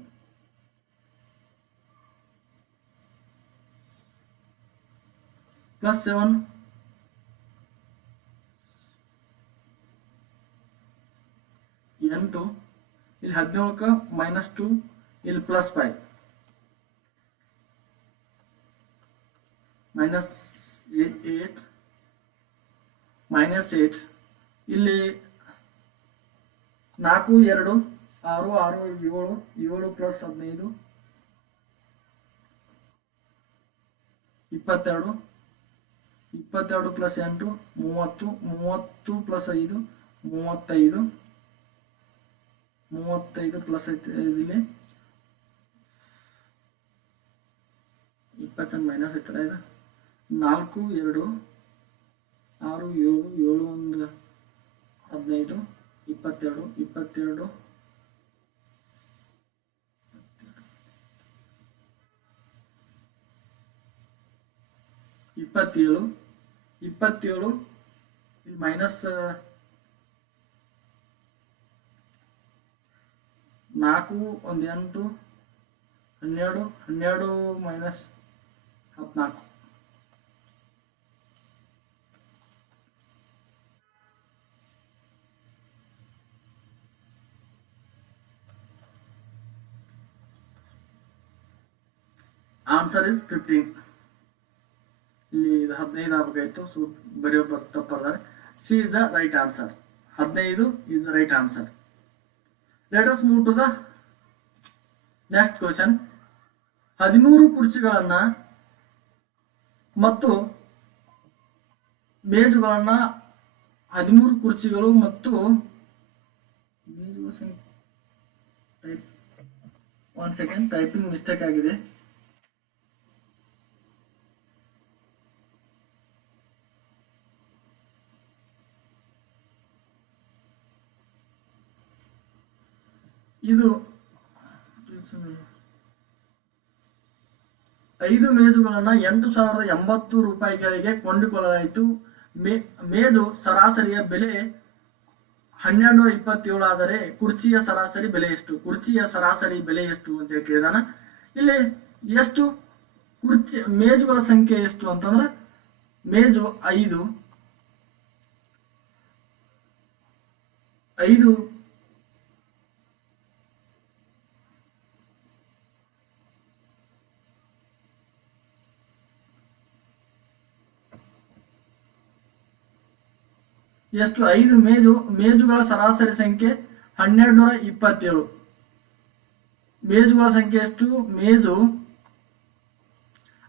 ಪ್ಲಸ್ 7 8, ಇಲ್ಲಿ 17ಕ್ಕೆ -2, ಇಲ್ಲಿ ಪ್ಲಸ್ 5 -8 ಇಲ್ಲಿ 4 2 6 6 7 ಪ್ಲಸ್ 15 22 22 ಪ್ಲಸ್ 8 30 30 ಪ್ಲಸ್ 5 35 35 ಪ್ಲಸ್ ಇಲ್ಲಿ 20 ಮೈನಸ್ ಐತಲ್ಲ, ಇದು 4 2 6 7 7 1 15 22 27 ಇಲ್ಲಿ ಮೈನಸ್ 4 1 8 12 ಮೈನಸ್ 14. Answer is 15. ಇಲ್ಲಿ 15 ಆಗಬೇಕಾಯ್ತು, ಸೊ ಬರೆಯೋ ತಪ್ಪಾದರೆ. C is the right answer. 15 is the right answer. Let us move to the next question. 13 ಕುರ್ಚಿಗಳನ್ನ ಮತ್ತು ಮೇಜುಗಳನ್ನ 13 ಕುರ್ಚಿಗಳು ಮತ್ತು ಒನ್ ಸೆಕೆಂಡ್, ಟೈಪಿಂಗ್ ಮಿಸ್ಟೇಕ್ ಆಗಿದೆ. ಇದು 5 ಮೇಜುಗಳನ್ನ 8,080 ರೂಪಾಯಿಗಳಿಗೆ ಕೊಂಡುಕೊಳ್ಳಲಾಯಿತು. ಮೇಜು ಸರಾಸರಿಯ ಬೆಲೆ 1227 ಆದರೆ ಕುರ್ಚಿಯ ಸರಾಸರಿ ಬೆಲೆ ಎಷ್ಟು? ಕುರ್ಚಿಯ ಸರಾಸರಿ ಬೆಲೆ ಎಷ್ಟು ಅಂತ ಕೇಳಿದಾನ. ಇಲ್ಲಿ ಎಷ್ಟು ಮೇಜುಗಳ ಸಂಖ್ಯೆ ಎಷ್ಟು ಅಂತಂದ್ರೆ ಮೇಜು 5 ಎಷ್ಟು? 5 ಮೇಜುಗಳ ಸರಾಸರಿ ಸಂಖ್ಯೆ 1227. ಮೇಜುಗಳ ಸಂಖ್ಯೆ ಎಷ್ಟು? ಮೇಜು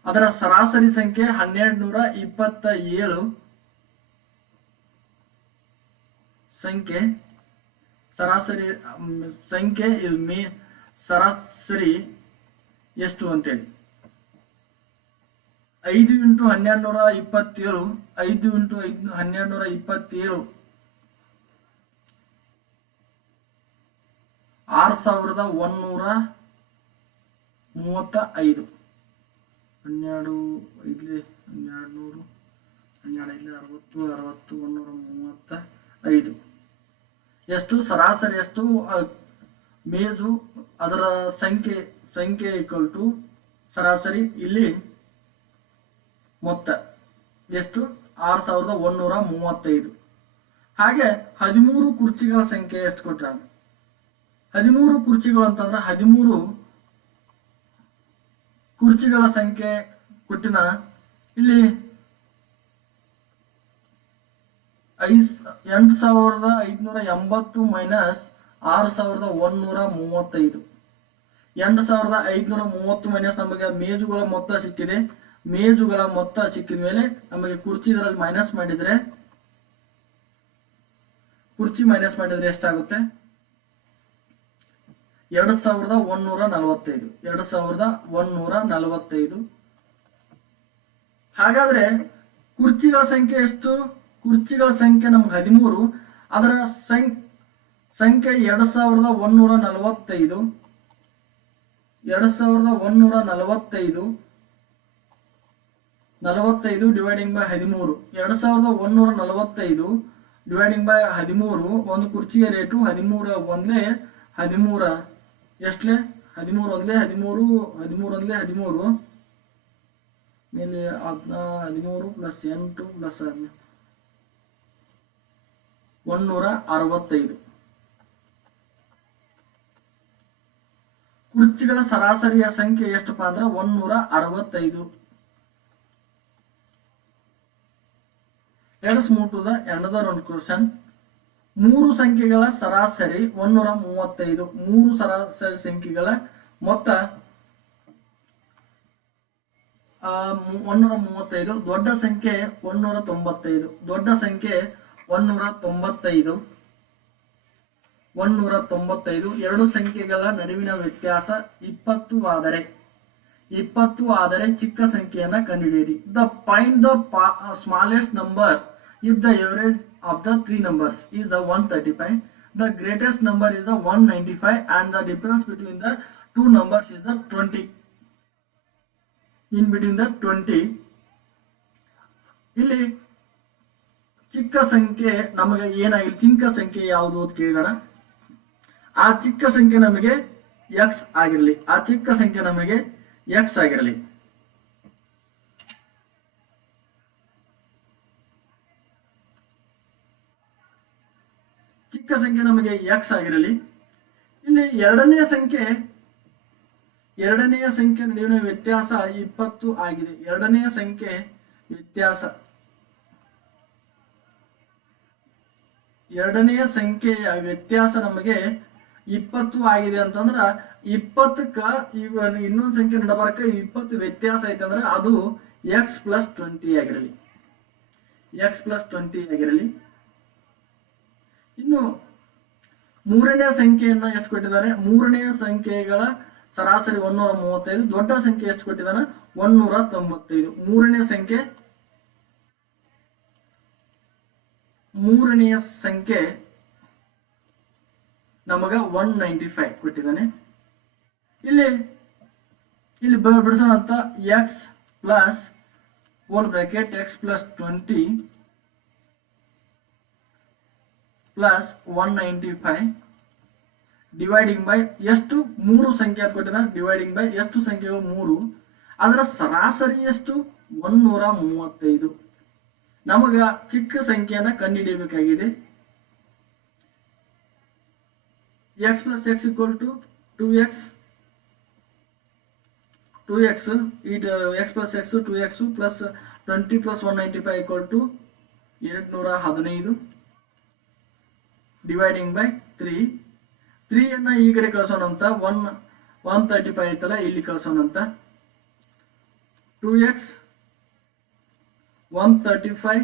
ಅದರ ಸರಾಸರಿ ಸಂಖ್ಯೆ 1227 ಸಂಖ್ಯೆ. ಸರಾಸರಿ ಸಂಖ್ಯೆ ಸರಾಸರಿ ಎಷ್ಟು ಅಂತೇಳಿ 5 × 1227 5 × 1227 6135. 12 1200 12 60 135 ಎಷ್ಟು? ಸರಾಸರಿ ಎಷ್ಟು? ಮೇಜು ಅದರ ಸಂಖ್ಯೆ ಈಕ್ವಲ್ ಟು ಸರಾಸರಿ. ಇಲ್ಲಿ ಮೊತ್ತ ಎಷ್ಟು? 6135. ಹಾಗೆ 13 ಕುರ್ಚಿಗಳ ಸಂಖ್ಯೆ ಎಷ್ಟು ಕೊಟ್ಟ? 13 ಕುರ್ಚಿಗಳು ಅಂತಂದ್ರೆ 13 ಕುರ್ಚಿಗಳ ಸಂಖ್ಯೆ ಕೊಟ್ಟಿನ. ಇಲ್ಲಿ 8,580 ಮೈನಸ್ 6,135. 8,530 ಮೈನಸ್ ನಮಗೆ ಮೇಜುಗಳ ಮೊತ್ತ ಸಿಕ್ಕಿದೆ. ಮೇಜುಗಳ ಮೊತ್ತ ಸಿಕ್ಕಿದ ಮೇಲೆ ನಮಗೆ ಕುರ್ಚಿ ಇದರಲ್ಲಿ ಮೈನಸ್ ಮಾಡಿದ್ರೆ ಎಷ್ಟಾಗುತ್ತೆ? 2,145. 2,145. ಹಾಗಾದ್ರೆ ಕುರ್ಚಿಗಳ ಸಂಖ್ಯೆ ಎಷ್ಟು? ಕುರ್ಚಿಗಳ ಸಂಖ್ಯೆ ನಮ್ಗೆ 13, ಅದರ ಸಂಖ್ಯೆ 2,145. 2,145 ಡಿವೈಡಿಂಗ್ ಬೈ 13. 2,145 dividing by 13. ಒಂದು ಕುರ್ಚಿಯ ರೇಟು 13 ಒಂದ್ಲೆ 13 ಎಷ್ಟಲೆ? 13 ಒಂದ್ಲೆ 13 ಮೇಲೆ 13 ಪ್ಲಸ್ 8 ಪ್ಲಸ್ 165. ಕುರ್ಚಿಗಳ ಸರಾಸರಿಯ ಸಂಖ್ಯೆ ಎಷ್ಟಪ್ಪ ಅಂದ್ರೆ 165. Let us move to the another one question. 3 ಸಂಖ್ಯೆಗಳ ಸರಾಸರಿ 135. 3 ಸರಾಸರಿ ಸಂಖ್ಯೆಗಳ ಮೊತ್ತ 135. ದೊಡ್ಡ ಸಂಖ್ಯೆ 195. ದೊಡ್ಡ ಸಂಖ್ಯೆ 195. 195. ಎರಡು ಸಂಖ್ಯೆಗಳ ನಡುವಿನ ವ್ಯತ್ಯಾಸ 20 ಆದರೆ ಚಿಕ್ಕ ಸಂಖ್ಯೆಯನ್ನ ಕಂಡುಹಿಡಿಯಿರಿ. Find the smallest number if the average of the three numbers is a 135, the greatest number is a 195, and the difference between the two numbers is a 20. In between the 20. ಇಲ್ಲಿ ಚಿಕ್ಕ ಸಂಖ್ಯೆ ನಮಗೆ ಏನಾಗಿಲ್ಲ. ಚಿಕ್ಕ ಸಂಖ್ಯೆ ಯಾವುದು ಅಂತ ಕೇಳಿದಾರ. ಆ ಚಿಕ್ಕ ಸಂಖ್ಯೆ ನಮಗೆ x ಆಗಿರಲಿ. ಆ ಚಿಕ್ಕ ಸಂಖ್ಯೆ ನಮಗೆ x ಆಗಿರಲಿ. ಚಿಕ್ಕ ಸಂಖ್ಯೆ ನಮಗೆ x ಆಗಿರಲಿ. ಇಲ್ಲಿ ಎರಡನೆಯ ಸಂಖ್ಯೆ ನಡುವಿನ ವ್ಯತ್ಯಾಸ 20 ಆಗಿದೆ. ಎರಡನೆಯ ಸಂಖ್ಯೆ ವ್ಯತ್ಯಾಸ ಎರಡನೆಯ ಸಂಖ್ಯೆಯ ವ್ಯತ್ಯಾಸ ನಮಗೆ 20 ಆಗಿದೆ ಅಂತಂದ್ರೆ 20ಕ್ಕ ಇನ್ನೊಂದು ಸಂಖ್ಯೆ ನಡಬರ್ಕ 20 ವ್ಯತ್ಯಾಸ ಐತಂದ್ರೆ ಅದು x+20 ಆಗಿರಲಿ, x+20 ಆಗಿರಲಿ. ಇನ್ನು ಮೂರನೇ ಸಂಖ್ಯೆಯನ್ನ ಎಷ್ಟು ಕೊಟ್ಟಿದ್ದಾರೆ? ಮೂರನೆಯ ಸಂಖ್ಯೆಗಳ ಸರಾಸರಿ 135. ದೊಡ್ಡ ಸಂಖ್ಯೆ ಎಷ್ಟು ಕೊಟ್ಟಿದ್ದಾನೆ? 195. ಮೂರನೆಯ ಸಂಖ್ಯೆ ನಮಗ 195 ಕೊಟ್ಟಿದ್ದಾನೆ. ಇಲ್ಲಿ ಬಿಡಿಸೋಣ ಅಂತ x+(x+20) ಪ್ಲಸ್ 195 ಡಿವೈಡಿಂಗ್ ಬೈ ಎಷ್ಟು? 3 ಸಂಖ್ಯೆ ಅಂತ ಕೊಟ್ಟಿದ್ದಾರೆ. ಡಿವೈಡಿಂಗ್ ಬೈ ಎಷ್ಟು ಸಂಖ್ಯೆಗಳು? 3. ಅದರ ಸರಾಸರಿ ಎಷ್ಟು? 135. ನಮಗ ಚಿಕ್ಕ ಸಂಖ್ಯೆಯನ್ನ ಕಂಡುಹಿಡಿಯಬೇಕಾಗಿದೆ. x+x = 2x, x+x 2x plus 20 + 195 = 215 dividing by 3. 3 ಅನ್ನ ಈ ಕಡೆ ಕಳಿಸೋಣ ಅಂತ 135 ಐತಲ್ಲ, ಇಲ್ಲಿ ಕಳಿಸೋಣ ಅಂತ. 2x 135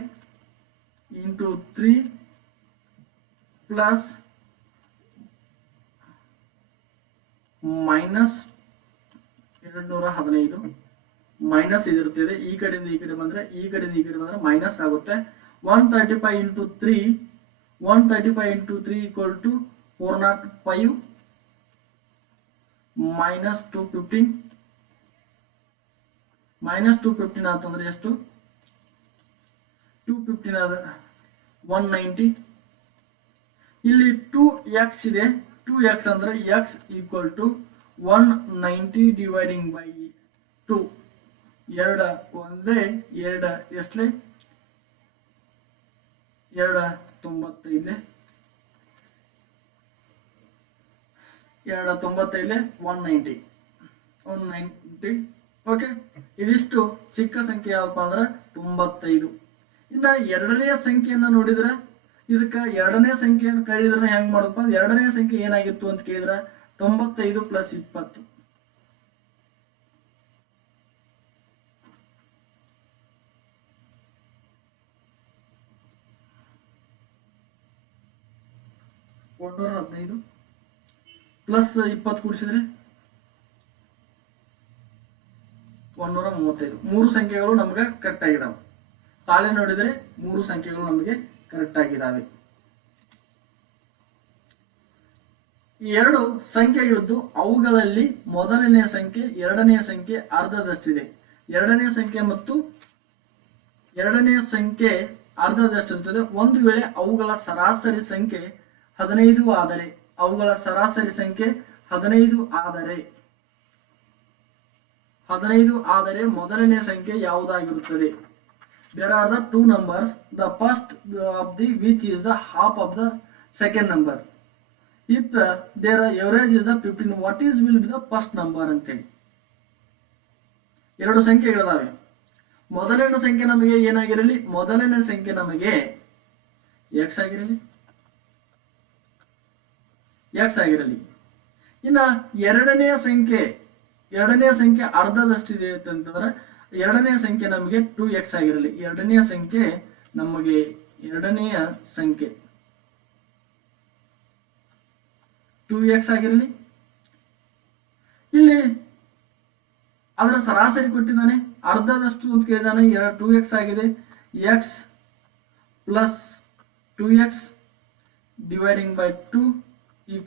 into 3 plus minus 215 minus ಇದಿರುತ್ತದೆ. ಈ ಕಡೆಯಿಂದ ಈ ಕಡೆ ಬಂದ್ರೆ ಮೈನಸ್ ಆಗುತ್ತೆ. 135 into 3 = 405 minus 215 ಅಂತಂದ್ರೆ ಎಷ್ಟು? 215 ಆದ 190. ಇಲ್ಲಿ 2x ಇದೆ. 2x ಅಂದ್ರೆ x = 190 ಡಿವೈಡಿಂಗ್ ಬೈ 2. 2 ಒಂದೇ 2 ಎಷ್ಟಲೇ? 295 190. ಓಕೆ, ಇದಿಷ್ಟು ಚಿಕ್ಕ ಸಂಖ್ಯೆ ಯಾವಪ್ಪ ಅಂದ್ರೆ 95. ಇನ್ನ ಎರಡನೆಯ ಸಂಖ್ಯೆಯನ್ನ ನೋಡಿದ್ರೆ ಇದಕ್ಕ ಎರಡನೇ ಸಂಖ್ಯೆಯನ್ನು ಕಳೆದ್ರೆ ಹೆಂಗ್ ಮಾಡಪ್ಪ? ಎರಡನೇ ಸಂಖ್ಯೆ ಏನಾಗಿತ್ತು ಅಂತ ಕೇಳಿದ್ರೆ 95 + 20. (115 + 20) ಕೂಡಿಸಿದ್ರೆ 135. 3 ಸಂಖ್ಯೆಗಳು ನಮ್ಗೆ ಕರೆಕ್ಟ್ ಆಗಿದಾವೆ. ತಾಳೆ ನೋಡಿದ್ರೆ 3 ಸಂಖ್ಯೆಗಳು ನಮಗೆ ಕರೆಕ್ಟ್ ಆಗಿದಾವೆ. ಈ ಎರಡು ಸಂಖ್ಯೆ ಇದ್ದು ಅವುಗಳಲ್ಲಿ ಮೊದಲನೆಯ ಸಂಖ್ಯೆ ಎರಡನೆಯ ಸಂಖ್ಯೆ ಅರ್ಧದಷ್ಟಿದೆ. ಎರಡನೆಯ ಸಂಖ್ಯೆ ಅರ್ಧದಷ್ಟಿರುತ್ತದೆ. ಒಂದು ವೇಳೆ ಅವುಗಳ ಸರಾಸರಿ ಸಂಖ್ಯೆ 15 ಆದರೆ ಮೊದಲನೆಯ ಸಂಖ್ಯೆ ಯಾವುದಾಗಿರುತ್ತದೆ? There are the two numbers, the first of which is the half of the second number. If their average is 15, what will be the first number ಅಂತೇಳಿ ಎರಡು ಸಂಖ್ಯೆಗಳಿದಾವೆ. ಮೊದಲನೇ ಸಂಖ್ಯೆ ನಮಗೆ ಏನಾಗಿರಲಿ? ಮೊದಲನೇ ಸಂಖ್ಯೆ ನಮಗೆ x ಆಗಿರಲಿ. ಇನ್ನ ಎರಡನೆಯ ಸಂಖ್ಯೆ ಅರ್ಧದಷ್ಟಿದೆ ಅಂತಂದ್ರೆ ಎರಡನೆಯ ಸಂಖ್ಯೆ ನಮಗೆ 2x ಆಗಿರಲಿ. ಎರಡನೆಯ ಸಂಖ್ಯೆ 2x ಆಗಿರಲಿ. ಇಲ್ಲಿ ಅದರ ಸರಾಸರಿ ಕೊಟ್ಟಿದ್ದಾನೆ, ಅರ್ಧದಷ್ಟು ಅಂತ ಕೇಳಿದಾನೆ. 2x ಆಗಿದೆ. x + 2x dividing by 2 =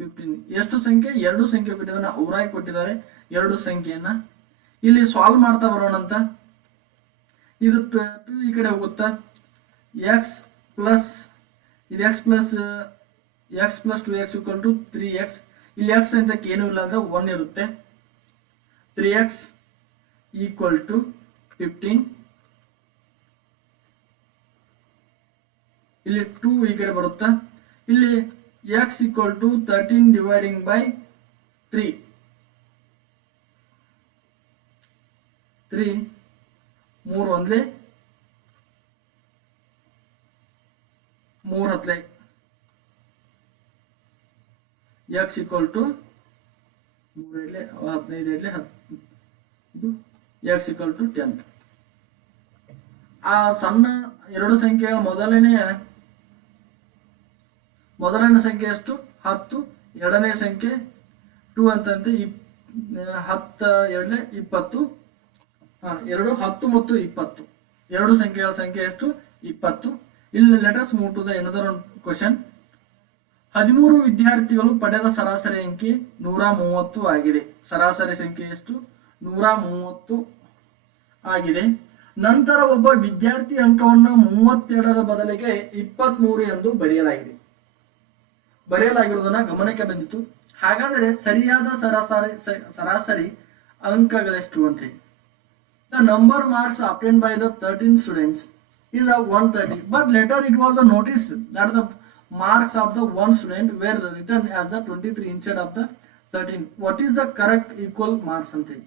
15. ಎಷ್ಟು ಸಂಖ್ಯೆ? ಎರಡು ಸಂಖ್ಯೆ ಕೊಟ್ಟಿದ್ದಾನೆ, ಅವರಾಗಿ ಕೊಟ್ಟಿದ್ದಾರೆ ಎರಡು ಸಂಖ್ಯೆಯನ್ನ. ಇಲ್ಲಿ ಸಾಲ್ವ್ ಮಾಡ್ತಾ ಬರೋಣಂತ. ಇದು 2 ಈ ಕಡೆ ಹೋಗುತ್ತಾ, x + 2x = 3x. ಇಲ್ಲಿ x ಅಂತ ಏನೂ ಇಲ್ಲ ಅಂದ್ರೆ 1 ಇರುತ್ತೆ. 3x = 15. ಇಲ್ಲಿ 2 ಈ ಕಡೆ ಬರುತ್ತಾ. ಇಲ್ಲಿ x = 13 ಡಿವೈಡಿಂಗ್ ಬೈ 3. 3 3 ಒಂದ್ಲೆ 3 3 ಹತ್ತಲೆ x ಈಕ್ವಲ್ ಟು 3 ಎಡ್ಲೆ 15 ಎಡ್ಲೆ 10 ಇದು x ಈಕ್ವಲ್ ಟು 10. ಆ ಸಣ್ಣ ಎರಡು ಸಂಖ್ಯೆಯ ಮೊದಲನೇ ಸಂಖ್ಯೆ ಎಷ್ಟು 10, ಎರಡನೇ ಸಂಖ್ಯೆ 2 ಅಂತಂತೆ 10 ಎಡ್ಲೆ 20, 2 10 ಮತ್ತು 20 ಎರಡು ಸಂಖ್ಯೆಗಳ ಸಂಖ್ಯೆ ಎಷ್ಟು 20. ಇಲ್ಲಿ let us move to the another question. 13 ವಿದ್ಯಾರ್ಥಿಗಳು ಪಡೆದ ಸರಾಸರಿ ಅಂಕಿ 130 ಆಗಿದೆ. ಸರಾಸರಿ ಸಂಖ್ಯೆ ಎಷ್ಟು 130 ಆಗಿದೆ. ನಂತರ ಒಬ್ಬ ವಿದ್ಯಾರ್ಥಿ ಅಂಕವನ್ನು 32ರ ಬದಲಿಗೆ 23 ಎಂದು ಬರೆಯಲಾಗಿರುವುದನ್ನ ಗಮನಕ್ಕೆ ಬಂದಿತು. ಹಾಗಾದರೆ ಸರಿಯಾದ ಸರಾಸರಿ ಅಂಕಗಳೆಷ್ಟು ಅಂತ ಹೇಳಿ. The number marks obtained by the 13 students is a 130, but later it was a notice that the marks of the one student were written as a 23 instead of the 13. What is the correct equal marks ಅಂತ ಹೇಳಿ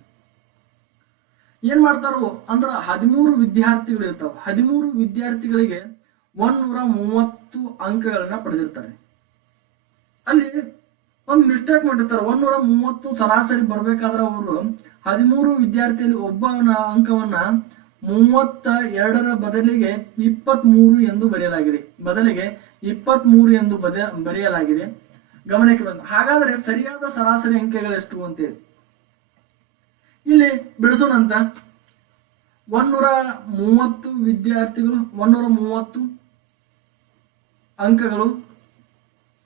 ಏನ್ ಮಾಡ್ತಾರೋ ಅಂದ್ರೆ 13 ವಿದ್ಯಾರ್ಥಿಗಳು ಇರ್ತಾವ. 13 ವಿದ್ಯಾರ್ಥಿಗಳಿಗೆ 130 ಅಂಕಗಳನ್ನ ಪಡೆದಿರ್ತಾರೆ. ಅಲ್ಲಿ ಒಂದು ಮಿಸ್ಟೇಕ್ ಮಾಡಿರ್ತಾರೆ. 130 ಸರಾಸರಿ ಬರ್ಬೇಕಾದ್ರೆ ಅವರು 13 ವಿದ್ಯಾರ್ಥಿಯಲ್ಲಿ ಒಬ್ಬನ ಅಂಕವನ್ನ 32ರ ಬದಲಿಗೆ 23 ಎಂದು ಬರೆಯಲಾಗಿದೆ. ಗಮನಕ್ಕೆ ಬಂದ. ಹಾಗಾದ್ರೆ ಸರಿಯಾದ ಸರಾಸರಿ ಅಂಕಗಳೆಷ್ಟು ಅಂತೇಳಿ ಇಲ್ಲಿ ಬಿಡಿಸೋಣಂತ. 130 ವಿದ್ಯಾರ್ಥಿಗಳು 130 ಅಂಕಗಳು,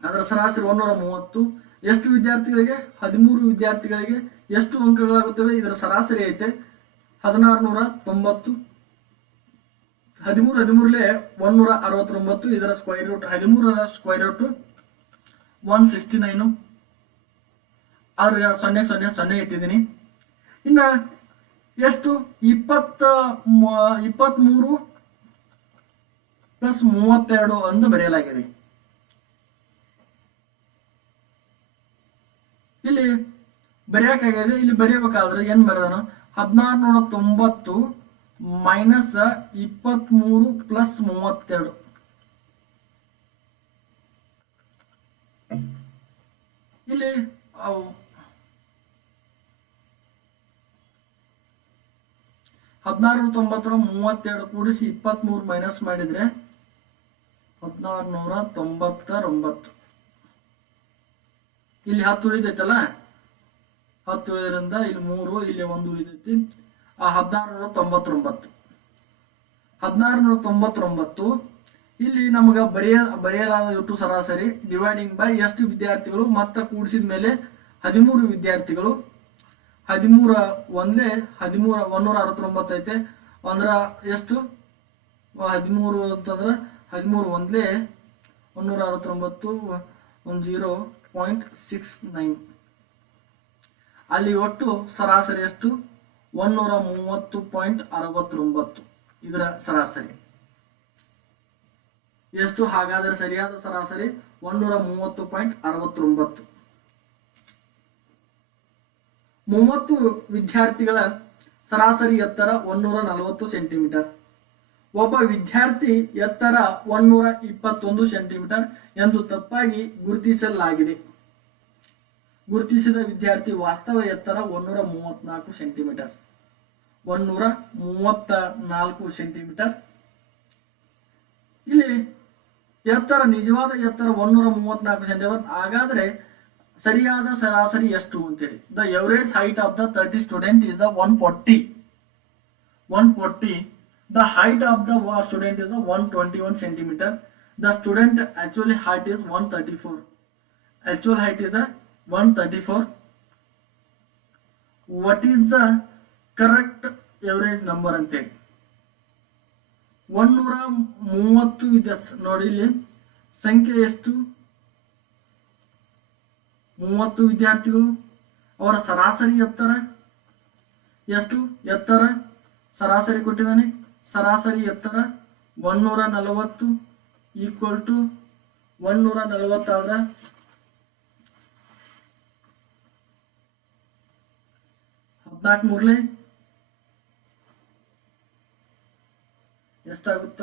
ಅದರ ಸರಾಸರಿ 130. ಎಷ್ಟು ವಿದ್ಯಾರ್ಥಿಗಳಿಗೆ 13 ವಿದ್ಯಾರ್ಥಿಗಳಿಗೆ ಎಷ್ಟು ಅಂಕಗಳಾಗುತ್ತವೆ? ಇದರ ಸರಾಸರಿ ಐತೆ 1690. 13 169. ಇದರ ಸ್ಕ್ವೈರ್ ರೂಟ್ 13ರ ಸ್ಕ್ವೈರ್ ರೂಟ್ 169. ಆದ್ರೆ 0 ಇಟ್ಟಿದ್ದೀನಿ. ಇನ್ನ ಎಷ್ಟು 23 ಪ್ಲಸ್ 32 ಎಂದು ಬರೆಯಲಾಗಿದೆ. ಇಲ್ಲಿ ಬರೆಯಕ್ಕಾಗಿದೆ. ಇಲ್ಲಿ ಬರೆಯಬೇಕಾದ್ರೆ ಏನ್ ಬರೆದನು 1690 ಮೈನಸ್ 23 ಪ್ಲಸ್ 32. ಇಲ್ಲಿ 1690 ಕೂಡಿಸಿ 23 ಮೈನಸ್ ಮಾಡಿದ್ರೆ 1699. ಇಲ್ಲಿ 10 ಉಳಿದೈತಲ್ಲ, 10 ಉಳಿದ್ರಿಂದ ಇಲ್ಲಿ 3, ಇಲ್ಲಿ 1 ಉಳಿದೈತಿ. 1699 ಇಲ್ಲಿ ನಮಗ ಬರೆಯಲಾದ ಒಟ್ಟು ಸರಾಸರಿ ಡಿವೈಡಿಂಗ್ ಬೈ ಎಷ್ಟು ವಿದ್ಯಾರ್ಥಿಗಳು ಮತ್ತೆ ಕೂಡಿಸಿದ ಮೇಲೆ 13 ವಿದ್ಯಾರ್ಥಿಗಳು. 13 ಒಂದ್ಲೆ 169 ಐತೆ. ಅಂದ್ರ ಎಷ್ಟು 13 ಅಂತಂದ್ರ 13 ಒಂದ್ಲೆ 169 0.69. ಅಲ್ಲಿ ಒಟ್ಟು ಸರಾಸರಿ ಎಷ್ಟು 130.69. ಇದರ ಸರಾಸರಿ ಎಷ್ಟು? ಹಾಗಾದರೆ ಸರಿಯಾದ ಸರಾಸರಿ 130.69. 30 ವಿದ್ಯಾರ್ಥಿಗಳ ಸರಾಸರಿ ಎತ್ತರ 140 ಸೆಂಟಿಮೀಟರ್. ಒಬ್ಬ ವಿದ್ಯಾರ್ಥಿ ಎತ್ತರ 121 ಸೆಂಟಿಮೀಟರ್ ಎಂದು ತಪ್ಪಾಗಿ ಗುರುತಿಸಲಾಗಿದೆ. ಗುರುತಿಸಿದ ವಿದ್ಯಾರ್ಥಿ ವಾಸ್ತವ ಎತ್ತರ 134 ಸೆಂಟಿಮೀಟರ್. 134 ಸೆಂಟಿಮೀಟರ್. ಇಲ್ಲಿ ಎತ್ತರ ನಿಜವಾದ ಎತ್ತರ 134 ಸೆಂಟಿಮೀಟರ್. ಹಾಗಾದ್ರೆ ಸರಿಯಾದ ಸರಾಸರಿ ಎಷ್ಟು ಅಂತೇಳಿ the average height of the 30 student is 140. The height of the student is 121 centimeter. The student actually height is 134. Actual height is 134. What is the correct average number ಅಂತೇಳಿ 130 ಇದೆ ನೋಡಿ. ಇಲ್ಲಿ ಸಂಖ್ಯೆ ಎಷ್ಟು 30 ವಿದ್ಯಾರ್ಥಿಗಳು. ಅವರ ಸರಾಸರಿ ಎತ್ತರ ಎಷ್ಟು? ಎತ್ತರ ಸರಾಸರಿ ಕೊಟ್ಟಿದ್ದಾನೆ. ಸರಾಸರಿ ಎತ್ತರ 140 ಈಕ್ವಲ್ ಟು 140 ಆದ್ರೆ 14 ಎಷ್ಟಾಗುತ್ತ?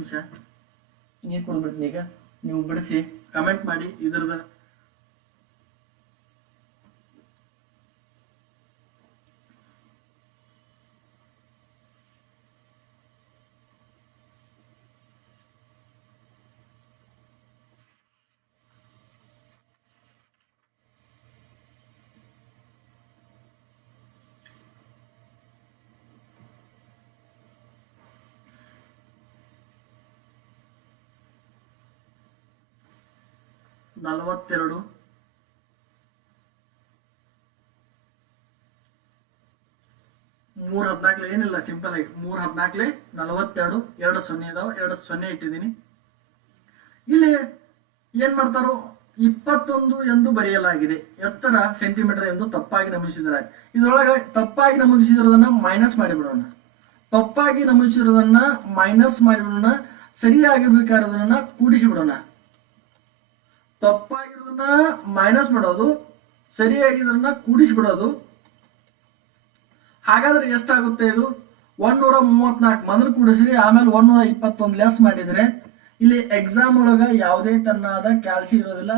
ನಿಮಿಷ ನೀರು ಕೊಡ್ಬಿಡ್ತೀನಿ. ಈಗ ನೀವು ಬಿಡಿಸಿ ಕಮೆಂಟ್ ಮಾಡಿ ಇದ್ರದ ನಲವತ್ತೆರಡು ಮೂರ್ ಹದ್ನಾಲ್ಕು ಏನಿಲ್ಲ, ಸಿಂಪಲ್ ಆಗಿ 3 14 42 2 0 ಇದಾವ, 2 0 ಇಟ್ಟಿದ್ದೀನಿ. ಇಲ್ಲಿ ಏನ್ ಮಾಡ್ತಾರೋ 21 ಎಂದು ಬರೆಯಲಾಗಿದೆ, ಎತ್ತರ ಸೆಂಟಿಮೀಟರ್ ಎಂದು ತಪ್ಪಾಗಿ ನಮೂದಿಸಿದ್ದಾರೆ. ಇದ್ರೊಳಗೆ ತಪ್ಪಾಗಿ ನಮೂದಿಸಿರೋದನ್ನ ಮೈನಸ್ ಮಾಡಿಬಿಡೋಣ. ತಪ್ಪಾಗಿ ನಮೂದಿಸಿರೋದನ್ನ ಮೈನಸ್ ಮಾಡಿಬಿಡೋಣ, ಸರಿಯಾಗಿರ್ಬೇಕಾಗಿರೋದನ್ನ ಕೂಡಿಸಿಬಿಡೋಣ. ತಪ್ಪಾಗಿರೋದನ್ನ ಮೈನಸ್ ಮಾಡೋದು, ಸರಿಯಾಗಿರೋದನ್ನ ಕೂಡಿಸಿಬಿಡೋದು. ಹಾಗಾದ್ರೆ ಎಷ್ಟಾಗುತ್ತೆ ಇದು? 134 ಮೊದಲು ಕೂಡಿಸ್ರಿ, ಆಮೇಲೆ 121 ಲೆಸ್ ಮಾಡಿದ್ರೆ ಇಲ್ಲಿ ಎಕ್ಸಾಮ್ ಒಳಗ ಯಾವುದೇ ತರನಾದ ಕ್ಯಾಲ್ಸಿ ಇರೋದಿಲ್ಲ.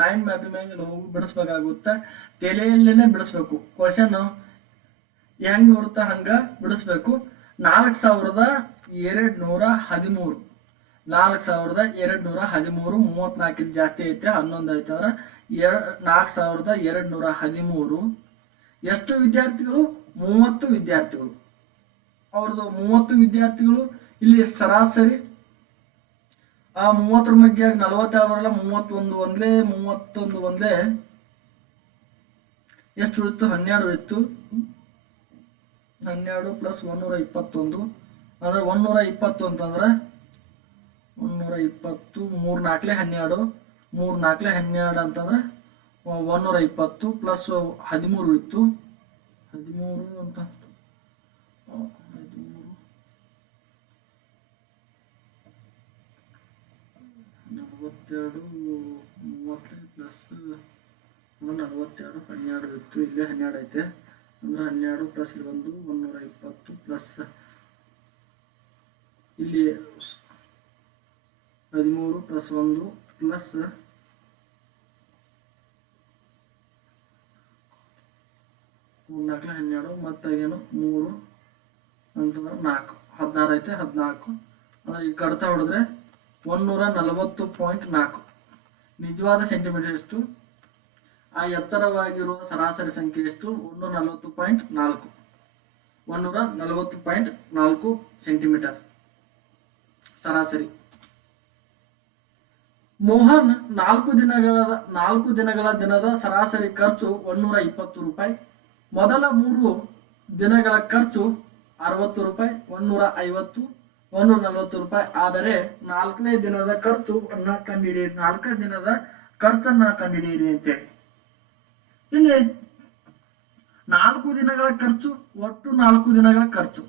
ಮೈಂಡ್ ಮ್ಯಾಪಿಂಗ್ ಹೋಗಿ ಬಿಡಿಸ್ಬೇಕಾಗುತ್ತೆ, ತಲೆಯಲ್ಲೇನೆ ಬಿಡಿಸ್ಬೇಕು. ಕ್ವಶನ್ ಹೆಂಗ್ ಬರುತ್ತಾ ಹಂಗ ಬಿಡಿಸ್ಬೇಕು. 4213 4213 34 ಜಾಸ್ತಿ ಐತೆ, 11 ಐತೆ ಅಂದ್ರೆ 4213. ಎಷ್ಟು ವಿದ್ಯಾರ್ಥಿಗಳು? 30 ವಿದ್ಯಾರ್ಥಿಗಳು. ಅವ್ರದ್ದು 30 ವಿದ್ಯಾರ್ಥಿಗಳು. ಇಲ್ಲಿ ಸರಾಸರಿ ಆ 30 ಬಗ್ಗೆ 47 ಬರಲ್ಲ, 31 ಒಂದ್ಲೆ ಎಷ್ಟು ಉಳಿತು? 12 ಉಳಿತು. 12 ಪ್ಲಸ್ 121 ಅಂದ್ರೆ 120 ಅಂತಂದ್ರೆ 120 3 4 12 3 4 12 ಅಂತಂದ್ರೆ 120 ಪ್ಲಸ್ 13 ಉಳಿತು. 13 ಅಂತ 13 42 30 ಪ್ಲಸ್ 42 12 ಇತ್ತು. ಇಲ್ಲೇ 12 ಐತೆ ಅಂದ್ರೆ 12 ಪ್ಲಸ್ ಇಲ್ಲಿ 120 ಪ್ಲಸ್ ಇಲ್ಲಿ 13 ಪ್ಲಸ್ 1 ಪ್ಲಸ್ 3 4 12 ಮತ್ತಾಗೇನು 3 ಅಂತಂದ್ರೆ 4 16 ಐತೆ. 14 ಅಂದ್ರೆ ಈ ಕಡ್ತಾ ಹೊಡೆದ್ರೆ 140.4 ನಿಜವಾದ ಸೆಂಟಿಮೀಟರ್ ಎಷ್ಟು? ಆ ಎತ್ತರವಾಗಿರುವ ಸರಾಸರಿ ಸಂಖ್ಯೆ ಎಷ್ಟು? 140.4 140.4 ಸೆಂಟಿಮೀಟರ್ ಸರಾಸರಿ. ಮೋಹನ್ 4 ದಿನಗಳ ದಿನದ ಸರಾಸರಿ ಖರ್ಚು 120 ರೂಪಾಯಿ. ಮೊದಲ 3 ದಿನಗಳ ಖರ್ಚು 60 ರೂಪಾಯಿ, 150 140 ರೂಪಾಯಿ. ಆದರೆ 4ನೇ ದಿನದ ಖರ್ಚನ್ನ ಕಂಡುಹಿಡಿಯಿರಿ. 4ನೇ ದಿನದ ಖರ್ಚನ್ನ ಕಂಡುಹಿಡಿಯಿರಿ ಅಂತೇಳಿ ಇಲ್ಲಿ 4 ದಿನಗಳ ಖರ್ಚು, ಒಟ್ಟು 4 ದಿನಗಳ ಖರ್ಚು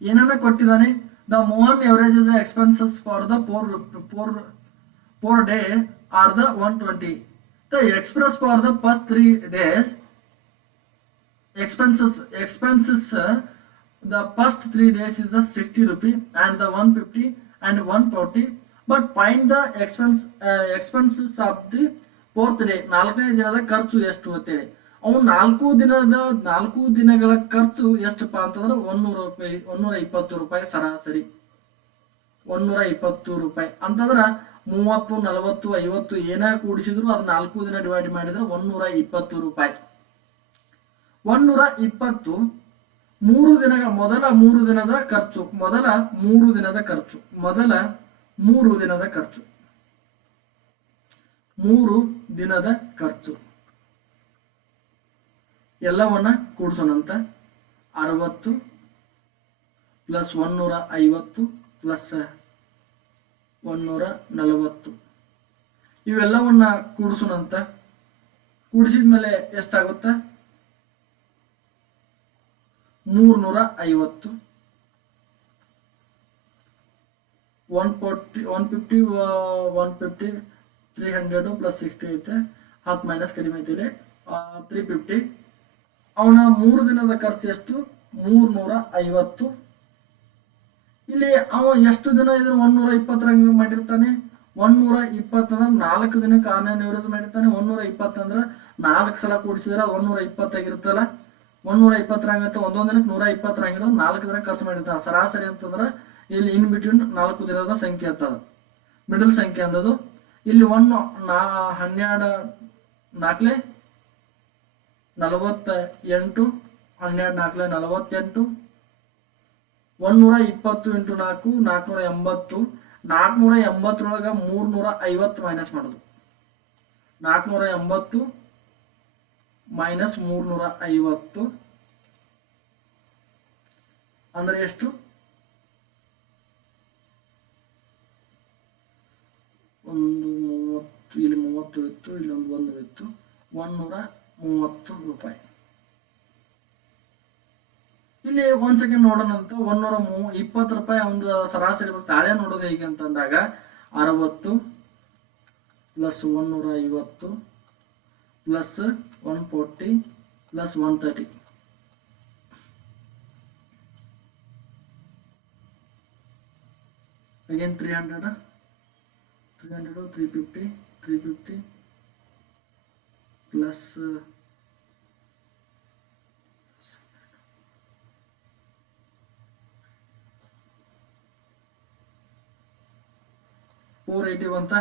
ಏನನ್ನ ಕೊಟ್ಟಿದ್ದಾನೆ? The Mohan ಎವರೇಜಸ್ expenses for the four day are the 120. The express for the first 3 days expenses the first 3 days is the 60 rupee and the 150 and 140. But find the expenses of the 4th day. 4ನೇ ದಿನದ ಖರ್ಚು ಎಷ್ಟು ಅಂತೇಳಿ ಅವನು 4 ದಿನಗಳ ಖರ್ಚು ಎಷ್ಟಪ್ಪ ಅಂತಂದ್ರೆ 120 ರೂಪಾಯಿ ಸರಾಸರಿ. 120 ರೂಪಾಯಿ ಅಂತಂದ್ರೆ 30 40 50 ಏನ ಕೂಡಿಸಿದ್ರು ಅದು 4 ದಿನ ಡಿವೈಡ್ ಮಾಡಿದ್ರೆ 120 ರೂಪಾಯಿ. 120 ಮೊದಲ 3 ದಿನದ ಖರ್ಚು. ಮೊದಲ 3 ದಿನದ ಖರ್ಚು ಎಲ್ಲವನ್ನ ಕೂಡಿಸೋಣಂತ. 60 ಪ್ಲಸ್ 150 ಪ್ಲಸ್ 140 ಇವೆಲ್ಲವನ್ನ ಕೂಡಿಸೋಣಂತ. ಕೂಡಿಸಿದ್ಮೇಲೆ ಎಷ್ಟಾಗುತ್ತೆ? 350 140 150 150 300 ಪ್ಲಸ್ 60 ಐತೆ, 10 ಮೈನಸ್ ಕಡಿಮೆ ಐತಿದೆ 350. ಅವನ 3 ದಿನದ ಖರ್ಚು ಎಷ್ಟು? 350 ಇಲ್ಲಿ ಅವ ಎಷ್ಟು ದಿನ ಇದನ್ನ 120 ಮಾಡಿರ್ತಾನೆ? 120 ಅಂದ್ರೆ 4 ದಿನಕ್ಕೆ ಆನ್ಲೈನ್ ಎವರೇಜ್ ಮಾಡಿರ್ತಾನೆ. 120 ಅಂದ್ರೆ 4 ಸಲ ಕೂಡಿಸಿದ್ರೆ 120 ಆಗಿರುತ್ತಲ್ಲ. 120 ಒಂದೊಂದ್ ದಿನಕ್ಕೆ 120 ರಂಗಿರೋದು 4 ದಿನ ಖರ್ಚು ಮಾಡಿರ್ತಾನೆ. ಸರಾಸರಿ ಅಂತಂದ್ರೆ ಇಲ್ಲಿ ಇನ್ ಬಿಟ್ವೀನ್ 4 ದಿನದ ಸಂಖ್ಯೆ ಅಂತದ, ಮಿಡಲ್ ಸಂಖ್ಯೆ ಅಂದದು. ಇಲ್ಲಿ 12 4 48, 12 4 48, 120 ಇಂಟು 4 480. 480 350 ಮೈನಸ್ ಮಾಡೋದು. 480 ಮೈನಸ್ 350 ಅಂದ್ರೆ ಎಷ್ಟು? 30, ಇಲ್ಲಿ 30 ಇತ್ತು, ಇಲ್ಲೊಂದು 1 ಇತ್ತು, 130 ರೂಪಾಯಿ. ಇಲ್ಲಿ ಒಂದ್ ಸೆಕೆಂಡ್ ನೋಡೋಣ ಅಂತ. 120 ರೂಪಾಯಿ ಒಂದು ಸರಾಸರಿ ಬರುತ್ತೆ. ಹಳೆ ನೋಡೋದು ಹೇಗೆ ಅಂತಂದಾಗ 60 plus 150 plus 140 plus 130 again 300 350 plus 480 ಬಂತ.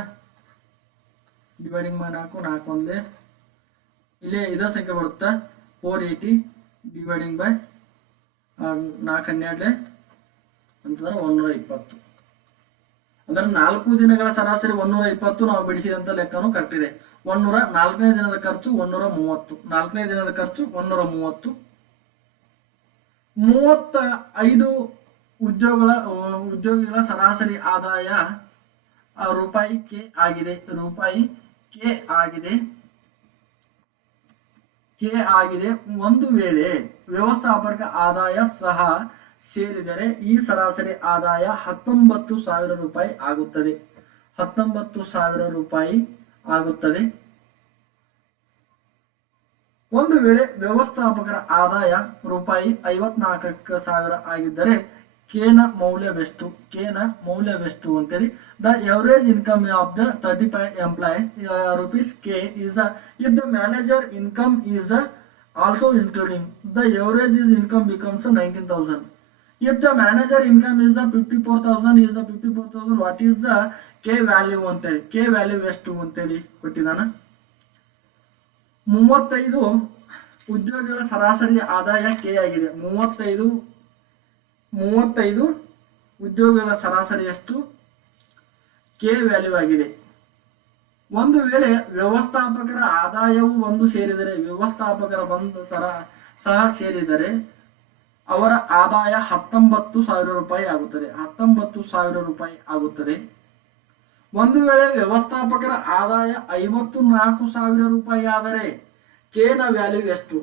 ಡಿವೈಡಿಂಗ್ ಮಾಡಿ 4 ಒಂದೇ, ಇಲ್ಲೇ ಇದ ಸಂಖ್ಯೆ ಬರುತ್ತಾ. 480 ಡಿವೈಡಿಂಗ್ ಬೈ 4 12 ಅಂತಂದ್ರೆ 120. ಅಂದ್ರೆ 4 ದಿನಗಳ ಸರಾಸರಿ 120 ನಾವು ಬಿಡಿಸಿದಂತ ಲೆಕ್ಕನೂ ಕರೆಕ್ಟ್ ಇದೆ. 4ನೇ ದಿನದ ಖರ್ಚು 130. 4ನೇ ದಿನದ ಖರ್ಚು 130. 35 ಉದ್ಯೋಗಿಗಳ ಸರಾಸರಿ ಆದಾಯ ರೂಪಾಯಿ ಕೆ ಆಗಿದೆ. ಒಂದು ವೇಳೆ ವ್ಯವಸ್ಥಾಪಕ ಆದಾಯ ಸಹ ಸೇರಿದರೆ ಈ ಸರಾಸರಿ ಆದಾಯ 19,000 ರೂಪಾಯಿ ಆಗುತ್ತದೆ. 19,000 ರೂಪಾಯಿ ಆಗುತ್ತದೆ. ಒಂದು ವೇಳೆ ವ್ಯವಸ್ಥಾಪಕರ ಆದಾಯ ರೂಪಾಯಿ 54,000 ಆಗಿದ್ದರೆ ಕೇನ ಮೌಲ್ಯವೆಷ್ಟು ಅಂತೇಳಿ. The average income of the 35 employees rupees K is if the manager income is also including the average is income becomes 19,000. If the manager income is 54,000 what is the K value ಅಂತೇಳಿ. K ವ್ಯಾಲ್ಯೂ ಎಷ್ಟು ಅಂತೇಳಿ ಕೊಟ್ಟಿದ್ದಾನ. 35 ಉದ್ಯೋಗಿಗಳ ಸರಾಸರಿ ಆದಾಯ K ಆಗಿದೆ. 35 ಉದ್ಯೋಗಿಗಳ ಸರಾಸರಿ ಎಷ್ಟು? K ವ್ಯಾಲ್ಯೂ ಆಗಿದೆ. ಒಂದು ವೇಳೆ ವ್ಯವಸ್ಥಾಪಕರ ಆದಾಯವು ಸಹ ಸೇರಿದರೆ ಅವರ ಆದಾಯ 19,000 ರೂಪಾಯಿ ಆಗುತ್ತದೆ. 19,000 ರೂಪಾಯಿ ಆಗುತ್ತದೆ. ಒಂದು ವೇಳೆ ವ್ಯವಸ್ಥಾಪಕರ ಆದಾಯ 54,000 ರೂಪಾಯಿ ಆದರೆ ಕೇನ ವ್ಯಾಲ್ಯೂ ಎಷ್ಟು?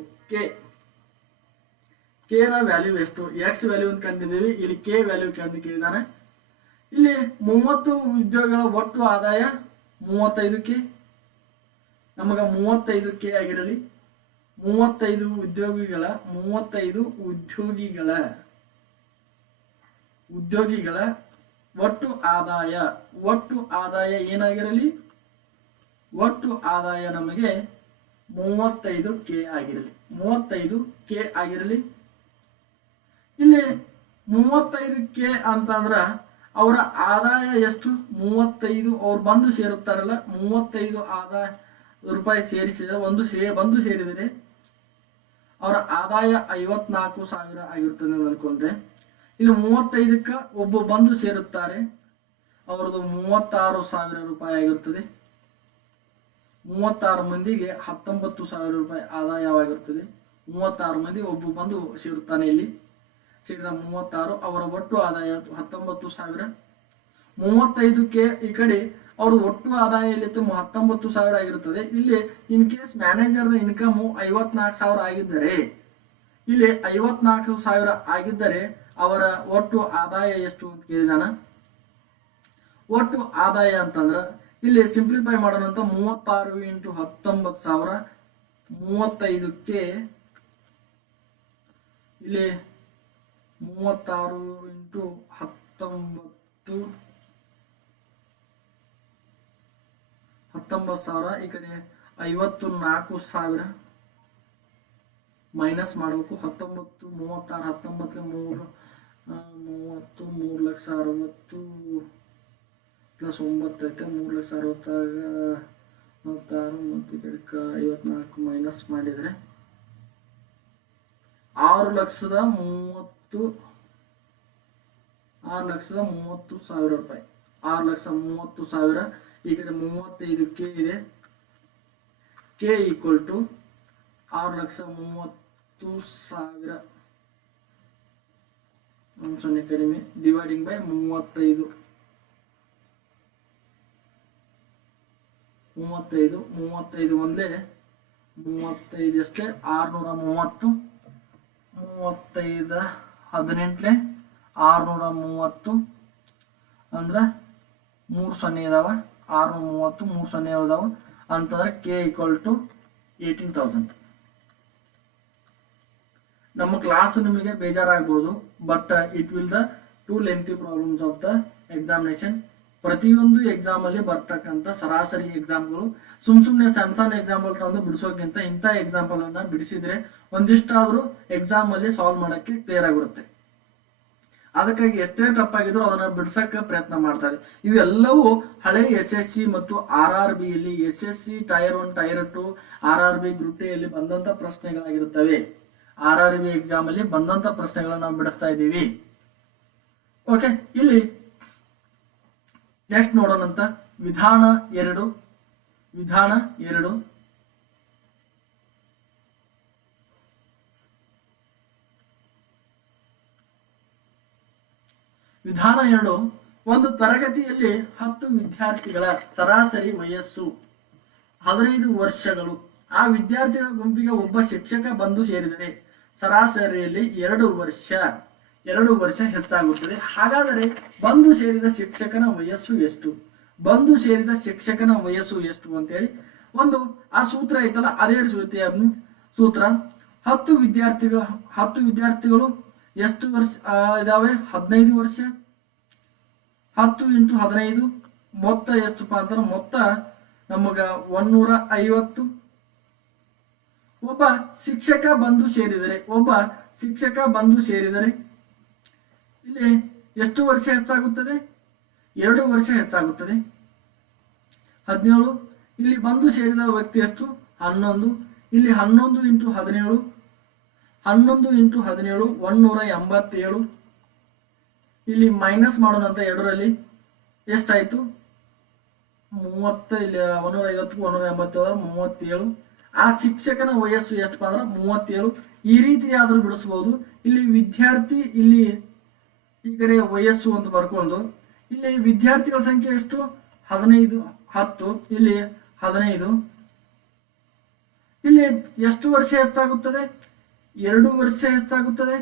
ಕೇನ ವ್ಯಾಲ್ಯೂ ಎಷ್ಟು? ಎಕ್ಸ್ ವ್ಯಾಲ್ಯೂ ಅಂತ ಕಂಡಿದ್ದೀವಿ, ಇಲ್ಲಿ ಕೆ ವ್ಯಾಲ್ಯೂ ಕಂಡಿದ್ದಾನೆ. ಇಲ್ಲಿ 30 ಉದ್ಯೋಗಿಗಳ ಒಟ್ಟು ಆದಾಯ 35K. ನಮಗ 35K ಆಗಿರಲಿ. 35 ಉದ್ಯೋಗಿಗಳ ಒಟ್ಟು ಆದಾಯ ಏನಾಗಿರಲಿ? ಒಟ್ಟು ಆದಾಯ ನಮಗೆ 35K ಆಗಿರಲಿ. 35K ಆಗಿರಲಿ. ಇಲ್ಲಿ 35K ಅಂತಂದ್ರ ಅವರ ಆದಾಯ ಎಷ್ಟು? 35 ಅವ್ರು ಬಂದು ಸೇರುತ್ತಾರಲ್ಲ, 35 ಆದಾಯ ರೂಪಾಯಿ ಬಂದು ಸೇರಿದರೆ ಅವರ ಆದಾಯ 54,000 ಆಗಿರ್ತದೆ ಅಂತ ಅನ್ಕೊಂಡ್ರೆ, ಇಲ್ಲಿ 35ಕ್ಕ ಒಬ್ಬ ಬಂದು ಸೇರುತ್ತಾರೆ, ಅವರದು 36,000 ರೂಪಾಯಿ ಆಗಿರುತ್ತದೆ. 36 ಮಂದಿಗೆ 19,000 ರೂಪಾಯಿ ಆದಾಯವಾಗಿರುತ್ತದೆ. 36 ಮಂದಿ ಒಬ್ಬ ಬಂದು ಸೇರುತ್ತಾನೆ. ಇಲ್ಲಿ ಸೇರಿದ 36, ಅವರ ಒಟ್ಟು ಆದಾಯ 19,000. 35K ಈ ಕಡೆ ಅವ್ರ ಒಟ್ಟು ಆದಾಯ ಎಲ್ಲಿತ್ತು? 19,000 ಆಗಿರುತ್ತದೆ. ಇಲ್ಲಿ ಇನ್ ಕೇಸ್ ಮ್ಯಾನೇಜರ್ದ ಇನ್ಕಮ್ 54,000 ಆಗಿದ್ದರೆ, ಇಲ್ಲಿ 54,000 ಆಗಿದ್ದರೆ ಅವರ ಒಟ್ಟು ಆದಾಯ ಎಷ್ಟು ಅಂತ ಕೇಳಿದಾನ. ಒಟ್ಟು ಆದಾಯ ಅಂತಂದ್ರ ಇಲ್ಲಿ ಸಿಂಪ್ಲಿಫೈ ಮಾಡೋಣ ಅಂತ. 36 ಇಂಟು 19,000, 35K. ಇಲ್ಲಿ 36 ಇಂಟು ಸಾವಿರ, ಈ ಕಡೆ 54,000 ಮೈನಸ್ ಮಾಡಬೇಕು. 19 36 19 30 3,60,000 ಪ್ಲಸ್ 9 ಐತೆ 3,60,000 36 ಮತ್ತು ಈ ಕಡೆ 54 ಮೈನಸ್ ಮಾಡಿದರೆ 6,30,000 ರೂಪಾಯಿ. 6,30,000. ಈ ಕಡೆ 35 ಕೆ ಇದೆ. ಕೆ ಈಕ್ವಲ್ ಟು 6,30,000 0 ಕಡಿಮೆ ಡಿವೈಡಿಂಗ್ ಬೈ 35 ಒಂದೇ 35 ಅಷ್ಟೇ 630 35 18 630 ಅಂದ್ರೆ 3 0 ಇದಾವ 630 3 0 ಇದಾವ ಅಂತಂದ್ರೆ ಕೆ ಈಕ್ವಲ್ ಟು 18,000. ನಮ್ಮ ಕ್ಲಾಸ್ ನಿಮಗೆ ಬೇಜಾರಾಗ್ಬೋದು, but it will the too lengthy problems of the examination. ಪ್ರತಿಯೊಂದು ಎಕ್ಸಾಮ್ ಅಲ್ಲಿ ಬರ್ತಕ್ಕಂಥ ಸರಾಸರಿ ಎಕ್ಸಾಮ್ಗಳು ಸುಮ್ಮನೆ ಸಣ್ಣ ಎಕ್ಸಾಂಪಲ್ ತಂದು ಬಿಡಿಸೋಕ್ಕಿಂತ ಇಂಥ ಎಕ್ಸಾಂಪಲ್ ಅನ್ನ ಬಿಡಿಸಿದ್ರೆ ಒಂದಿಷ್ಟಾದ್ರೂ ಎಕ್ಸಾಮ್ ಅಲ್ಲಿ ಸಾಲ್ವ್ ಮಾಡಕ್ಕೆ ಕ್ಲಿಯರ್ ಆಗಿರುತ್ತೆ. ಅದಕ್ಕಾಗಿ ಎಷ್ಟೇ ತಪ್ಪಾಗಿದ್ರು ಅದನ್ನ ಬಿಡಿಸಕ್ಕೆ ಪ್ರಯತ್ನ ಮಾಡ್ತಾರೆ. ಇವೆಲ್ಲವೂ ಹಳೆ SSC ಮತ್ತು RRB ಯಲ್ಲಿ SSC tyre 1 tyre 2 RRB group D ಯಲ್ಲಿ ಬಂದಂತ ಪ್ರಶ್ನೆಗಳಾಗಿರುತ್ತವೆ. RRB ಎಕ್ಸಾಮ್ ಅಲ್ಲಿ ಬಂದಂತ ಪ್ರಶ್ನೆಗಳನ್ನ ನಾವು ಬಿಡಿಸ್ತಾ ಇದ್ದೀವಿ. ಓಕೆ, ಇಲ್ಲಿ ನೆಕ್ಸ್ಟ್ ನೋಡೋಣಂತ ವಿಧಾನ 2. ವಿಧಾನ 2 ಒಂದು ತರಗತಿಯಲ್ಲಿ 10 ವಿದ್ಯಾರ್ಥಿಗಳ ಸರಾಸರಿ ವಯಸ್ಸು 15 ವರ್ಷಗಳು. ಆ ವಿದ್ಯಾರ್ಥಿಗಳ ಗುಂಪಿಗೆ ಒಬ್ಬ ಶಿಕ್ಷಕ ಬಂದು ಸೇರಿದರೆ ಸರಾಸರಿಯಲ್ಲಿ 2 ವರ್ಷ ಹೆಚ್ಚಾಗುತ್ತದೆ. ಹಾಗಾದರೆ ಬಂದು ಸೇರಿದ ಶಿಕ್ಷಕನ ವಯಸ್ಸು ಎಷ್ಟು? ಬಂದು ಸೇರಿದ ಶಿಕ್ಷಕನ ವಯಸ್ಸು ಎಷ್ಟು ಅಂತೇಳಿ ಒಂದು ಆ ಸೂತ್ರ ಐತಲ್ಲ, ಅದೇ ರೀತಿಯ ಸೂತ್ರ. 10 ವಿದ್ಯಾರ್ಥಿಗಳು ಎಷ್ಟು ವರ್ಷ ಇದಾವೆ? 15 ವರ್ಷ. 10 × 15 ಮೊತ್ತ ಎಷ್ಟಪ್ಪ ಅಂತಾರೆ? ಮೊತ್ತ ನಮಗ 150. ಒಬ್ಬ ಶಿಕ್ಷಕ ಬಂದು ಸೇರಿದರೆ ಇಲ್ಲಿ ಎಷ್ಟು ವರ್ಷ ಹೆಚ್ಚಾಗುತ್ತದೆ? 2 ವರ್ಷ ಹೆಚ್ಚಾಗುತ್ತದೆ. 17. ಇಲ್ಲಿ ಬಂದು ಸೇರಿದ ವ್ಯಕ್ತಿ ಎಷ್ಟು? 11. ಇಲ್ಲಿ 11 × 17 187. ಇಲ್ಲಿ ಮೈನಸ್ ಮಾಡೋಣಂತ 2ರಲ್ಲಿ ಎಷ್ಟಾಯ್ತು? 30. ಇಲ್ಲಿ 150 187 37. ಆ ಶಿಕ್ಷಕನ ವಯಸ್ಸು ಎಷ್ಟಪ್ಪ ಅಂದ್ರೆ 37. ಈ ರೀತಿಯಾದ್ರೂ ಬಿಡಿಸಬಹುದು. ಇಲ್ಲಿ ವಿದ್ಯಾರ್ಥಿ, ಇಲ್ಲಿ ಈ ಕಡೆ ವಯಸ್ಸು ಅಂತ ಬರ್ಕೊಂಡು ಇಲ್ಲಿ ವಿದ್ಯಾರ್ಥಿಗಳ ಸಂಖ್ಯೆ ಎಷ್ಟು? 15 10. ಇಲ್ಲಿ 15. ಇಲ್ಲಿ ಎಷ್ಟು ವರ್ಷ ಹೆಚ್ಚಾಗುತ್ತದೆ? 2 ವರ್ಷ ಹೆಚ್ಚಾಗುತ್ತದೆ.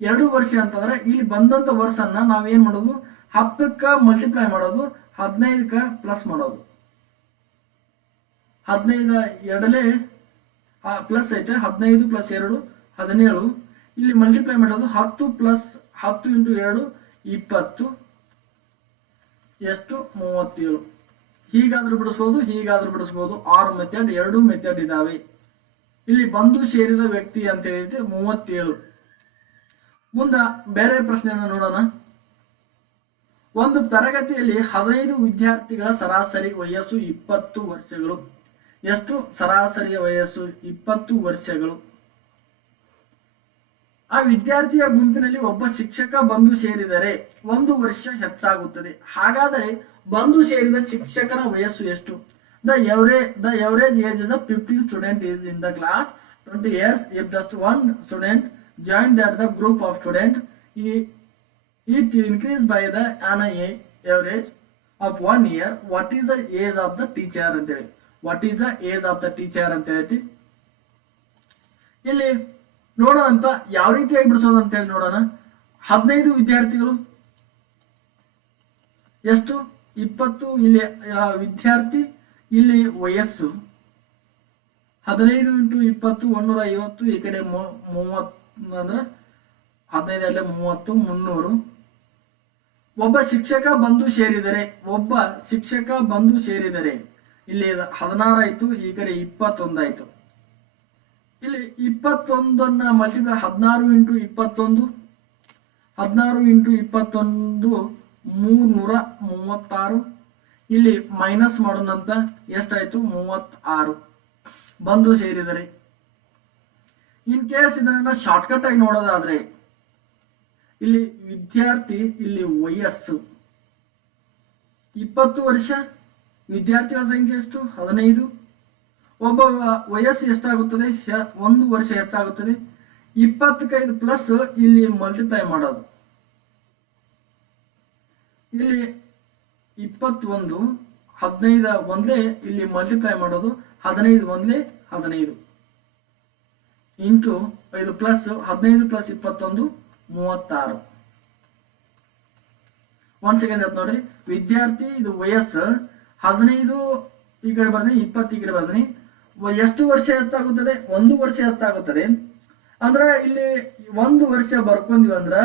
2 ವರ್ಷ ಅಂತಂದ್ರೆ ಇಲ್ಲಿ ಬಂದಂತ ವರ್ಷನ್ನ ನಾವೇನ್ ಮಾಡೋದು? 10ಕ್ಕ ಮಲ್ಟಿಪ್ಲೈ ಮಾಡೋದು, 15ಕ್ಕ ಪ್ಲಸ್ ಮಾಡೋದು. 15 ಎರಡಲೇ ಪ್ಲಸ್ ಐತೆ, 15 + 2 17. ಇಲ್ಲಿ ಮಲ್ಟಿಪ್ಲೈ ಮಾಡೋದು 10 + 10 × 2 20 ಎಷ್ಟು? 37. ಹೀಗಾದ್ರೂ ಬಿಡಿಸ್ಬೋದು. 6 ಮೆಥಡ್, 2 ಮೆಥಡ್ ಇದಾವೆ. ಇಲ್ಲಿ ಬಂದು ಸೇರಿದ ವ್ಯಕ್ತಿ ಅಂತ ಹೇಳಿದ್ರೆ 37. ಮುಂದ ಬೇರೆ ಪ್ರಶ್ನೆಯನ್ನು ನೋಡೋಣ. ಒಂದು ತರಗತಿಯಲ್ಲಿ 15 ವಿದ್ಯಾರ್ಥಿಗಳ ಸರಾಸರಿ ವಯಸ್ಸು 20 ವರ್ಷಗಳು. ಎಷ್ಟು? ಸರಾಸರಿಯ ವಯಸ್ಸು 20 ವರ್ಷಗಳು. ಆ ವಿದ್ಯಾರ್ಥಿಯ ಗುಂಪಿನಲ್ಲಿ ಒಬ್ಬ ಶಿಕ್ಷಕ ಬಂದು ಸೇರಿದರೆ 1 ವರ್ಷ ಹೆಚ್ಚಾಗುತ್ತದೆ. ಹಾಗಾದರೆ ಬಂದು ಸೇರಿದ ಶಿಕ್ಷಕನ ವಯಸ್ಸು ಎಷ್ಟು? The average age of 15 student is in the class 20 years. If just one student joined the group of student, it increased by an average of 1 year. What is the age of the teacher ಅಂತ ಹೇಳಿ? What is the age of the teacher ಅಂತ ಹೇಳ್ತಿ. ಇಲ್ಲಿ ನೋಡೋಣ ಅಂತ ಯಾವ ರೀತಿಯಾಗಿ ಬಿಡಿಸೋದು ಅಂತ ಹೇಳಿ ನೋಡೋಣ. 15 ವಿದ್ಯಾರ್ಥಿಗಳು ಎಷ್ಟು? 20. ಇಲ್ಲಿ ವಿದ್ಯಾರ್ಥಿ, ಇಲ್ಲಿ ವಯಸ್ಸು 15 × 20 150. ಈ ಕಡೆ 30 ಅಂದ್ರೆ 15 30 300. ಒಬ್ಬ ಶಿಕ್ಷಕ ಬಂದು ಸೇರಿದರೆ ಇಲ್ಲಿ 16 ಆಯ್ತು, ಈ ಕಡೆ 21 ಆಯ್ತು. ಇಲ್ಲಿ 21 ಮಲ್ಟಿಪ್ಲೈ 16 ಇಂಟು 21 336. ಇಲ್ಲಿ ಮೈನಸ್ ಮಾಡೋಣಂತ, ಎಷ್ಟಾಯ್ತು 36 ಬಂದು ಸೇರಿದರೆ. ಇನ್ ಕೇಸ್ ಇದನ್ನ ಶಾರ್ಟ್ಕಟ್ ಆಗಿ ನೋಡೋದಾದ್ರೆ ಇಲ್ಲಿ ವಿದ್ಯಾರ್ಥಿ, ಇಲ್ಲಿ ವಯಸ್ಸು 20 ವರ್ಷ, ವಿದ್ಯಾರ್ಥಿಗಳ ಸಂಖ್ಯೆ ಎಷ್ಟು 15. ಒಬ್ಬ ವಯಸ್ಸು ಎಷ್ಟಾಗುತ್ತದೆ 1 ವರ್ಷ ಹೆಚ್ಚಾಗುತ್ತದೆ. 25 ಪ್ಲಸ್ ಇಲ್ಲಿ ಮಲ್ಟಿಪ್ಲೈ ಮಾಡೋದು, ಇಲ್ಲಿ 21 15 ಒಂದ್ಲೆ ಇಲ್ಲಿ ಮಲ್ಟಿಪ್ಲೈ ಮಾಡೋದು, 15 ಒಂದ್ಲೆ 15 ಇಂಟು 5 ಪ್ಲಸ್ 15 ಪ್ಲಸ್ 21 36. 1 ಸೆಕೆಂಡ್ ಆಯ್ತು ನೋಡ್ರಿ. ವಿದ್ಯಾರ್ಥಿ ಇದು ವಯಸ್ಸು 15 ಈ ಕಡೆ ಬರ್ತೀನಿ, 20 ಈ ಕಡೆ ಬರ್ತೀನಿ. ಎಷ್ಟು ವರ್ಷ ಹೆಚ್ಚಾಗುತ್ತದೆ 1 ವರ್ಷ ಹೆಚ್ಚಾಗುತ್ತದೆ. ಅಂದ್ರೆ ಇಲ್ಲಿ 1 ವರ್ಷ ಬರ್ಕೊಂಡ್ವಿ ಅಂದ್ರ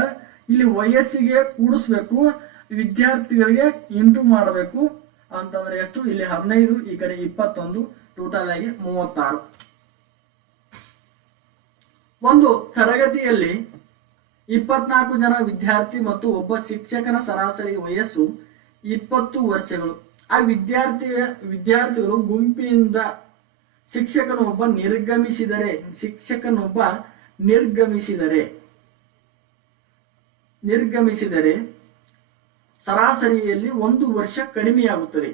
ಇಲ್ಲಿ ವಯಸ್ಸಿಗೆ ಕೂಡಿಸ್ಬೇಕು, ವಿದ್ಯಾರ್ಥಿಗಳಿಗೆ ಇಂಟು ಮಾಡಬೇಕು ಅಂತಂದ್ರೆ ಎಷ್ಟು, ಇಲ್ಲಿ 15 ಈ ಕಡೆ 21 ಟೋಟಲ್ ಆಗಿ 36. ಒಂದು ತರಗತಿಯಲ್ಲಿ 24 ಜನ ವಿದ್ಯಾರ್ಥಿ ಮತ್ತು ಒಬ್ಬ ಶಿಕ್ಷಕನ ಸರಾಸರಿ ವಯಸ್ಸು 20 ವರ್ಷಗಳು. ಆ ವಿದ್ಯಾರ್ಥಿಗಳು ಗುಂಪಿನಿಂದ ಶಿಕ್ಷಕನೊಬ್ಬ ನಿರ್ಗಮಿಸಿದರೆ ಸರಾಸರಿಯಲ್ಲಿ 1 ವರ್ಷ ಕಡಿಮೆಯಾಗುತ್ತದೆ.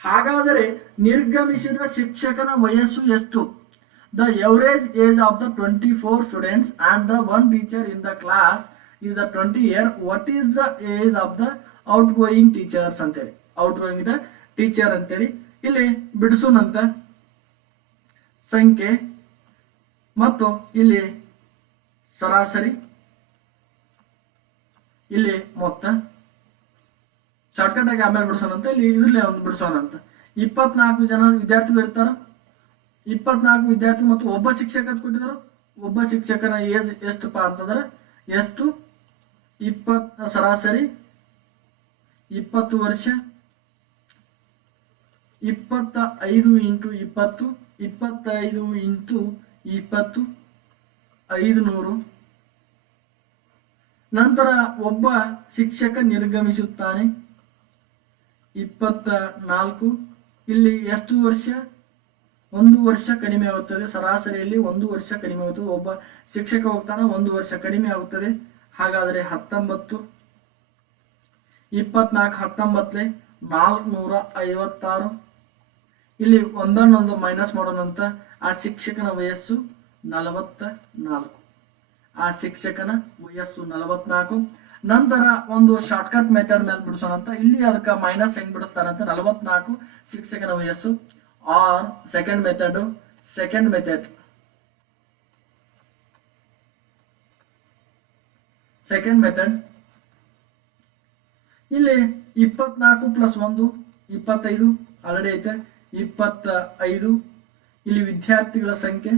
ಹಾಗಾದರೆ ನಿರ್ಗಮಿಸಿದ ಶಿಕ್ಷಕನ ವಯಸ್ಸು ಎಷ್ಟು? The average age of the 24 students and the one teacher in the class is a 20 year. What is the age of the outgoing teachers ಅಂತೇಳಿ, outgoing the teacher ಅಂತೇಳಿ ಇಲ್ಲಿ ಬಿಡಿಸೋಣಂತ ಸಂಖ್ಯೆ ಮತ್ತು ಇಲ್ಲಿ ಸರಾಸರಿ, ಇಲ್ಲಿ ಮೊತ್ತ ಶಾರ್ಟ್ಕಟ್ ಆಗಿ ಆಮೇಲೆ ಬಿಡಿಸೋಣಂತ. ಇಲ್ಲಿ ಇದ್ರಲ್ಲೇ ಒಂದು ಬಿಡಿಸೋಣಂತ. 24 ಜನ ವಿದ್ಯಾರ್ಥಿಗಳು ಇರ್ತಾರ, 24 ವಿದ್ಯಾರ್ಥಿ ಮತ್ತು ಒಬ್ಬ ಶಿಕ್ಷಕ ಅಂತ ಕೊಟ್ಟಿದ್ರು. ಒಬ್ಬ ಶಿಕ್ಷಕನ ಏಜ್ ಎಷ್ಟಪ್ಪ ಅಂತಂದ್ರೆ ಎಷ್ಟು 20 ಸರಾಸರಿ 20 ವರ್ಷ. 25 ಇಂಟು 20 25 ಇಂಟು 20 500. ನಂತರ ಒಬ್ಬ ಶಿಕ್ಷಕ ನಿರ್ಗಮಿಸುತ್ತಾನೆ 24. ಇಲ್ಲಿ ಎಷ್ಟು ವರ್ಷ 1 ವರ್ಷ ಕಡಿಮೆ ಆಗುತ್ತದೆ. ಸರಾಸರಿಯಲ್ಲಿ 1 ವರ್ಷ ಕಡಿಮೆ ಆಗುತ್ತದೆ. ಒಬ್ಬ ಶಿಕ್ಷಕ ಹೋಗ್ತಾನೆ 1 ವರ್ಷ ಕಡಿಮೆ ಆಗುತ್ತದೆ. ಹಾಗಾದರೆ 19 24 19 456. ಇಲ್ಲಿ ಒಂದನ್ನೊಂದು ಮೈನಸ್ ಮಾಡೋಣಂತ. ಆ ಶಿಕ್ಷಕನ ವಯಸ್ಸು 44. ಆ ಶಿಕ್ಷಕನ ವಯಸ್ಸು 44. ನಂತರ ಒಂದು ಶಾರ್ಟ್ಕಟ್ ಮೆಥಡ್ ಮೇಲೆ ಬಿಡಿಸೋಣಂತ. ಇಲ್ಲಿ ಅದಕ್ಕೆ ಮೈನಸ್ ಹೆಂಗ್ ಬಿಡಿಸ್ತಾರಂತ 44 ಶಿಕ್ಷಕನ ವಯಸ್ಸು. ಆರ್ ಸೆಕೆಂಡ್ ಮೆಥಡ್ ಇಲ್ಲಿ 24 ಪ್ಲಸ್ 1 25 ಆಲ್ರೆಡಿ ಐತೆ 25. ಇಲ್ಲಿ ವಿದ್ಯಾರ್ಥಿಗಳ ಸಂಖ್ಯೆ,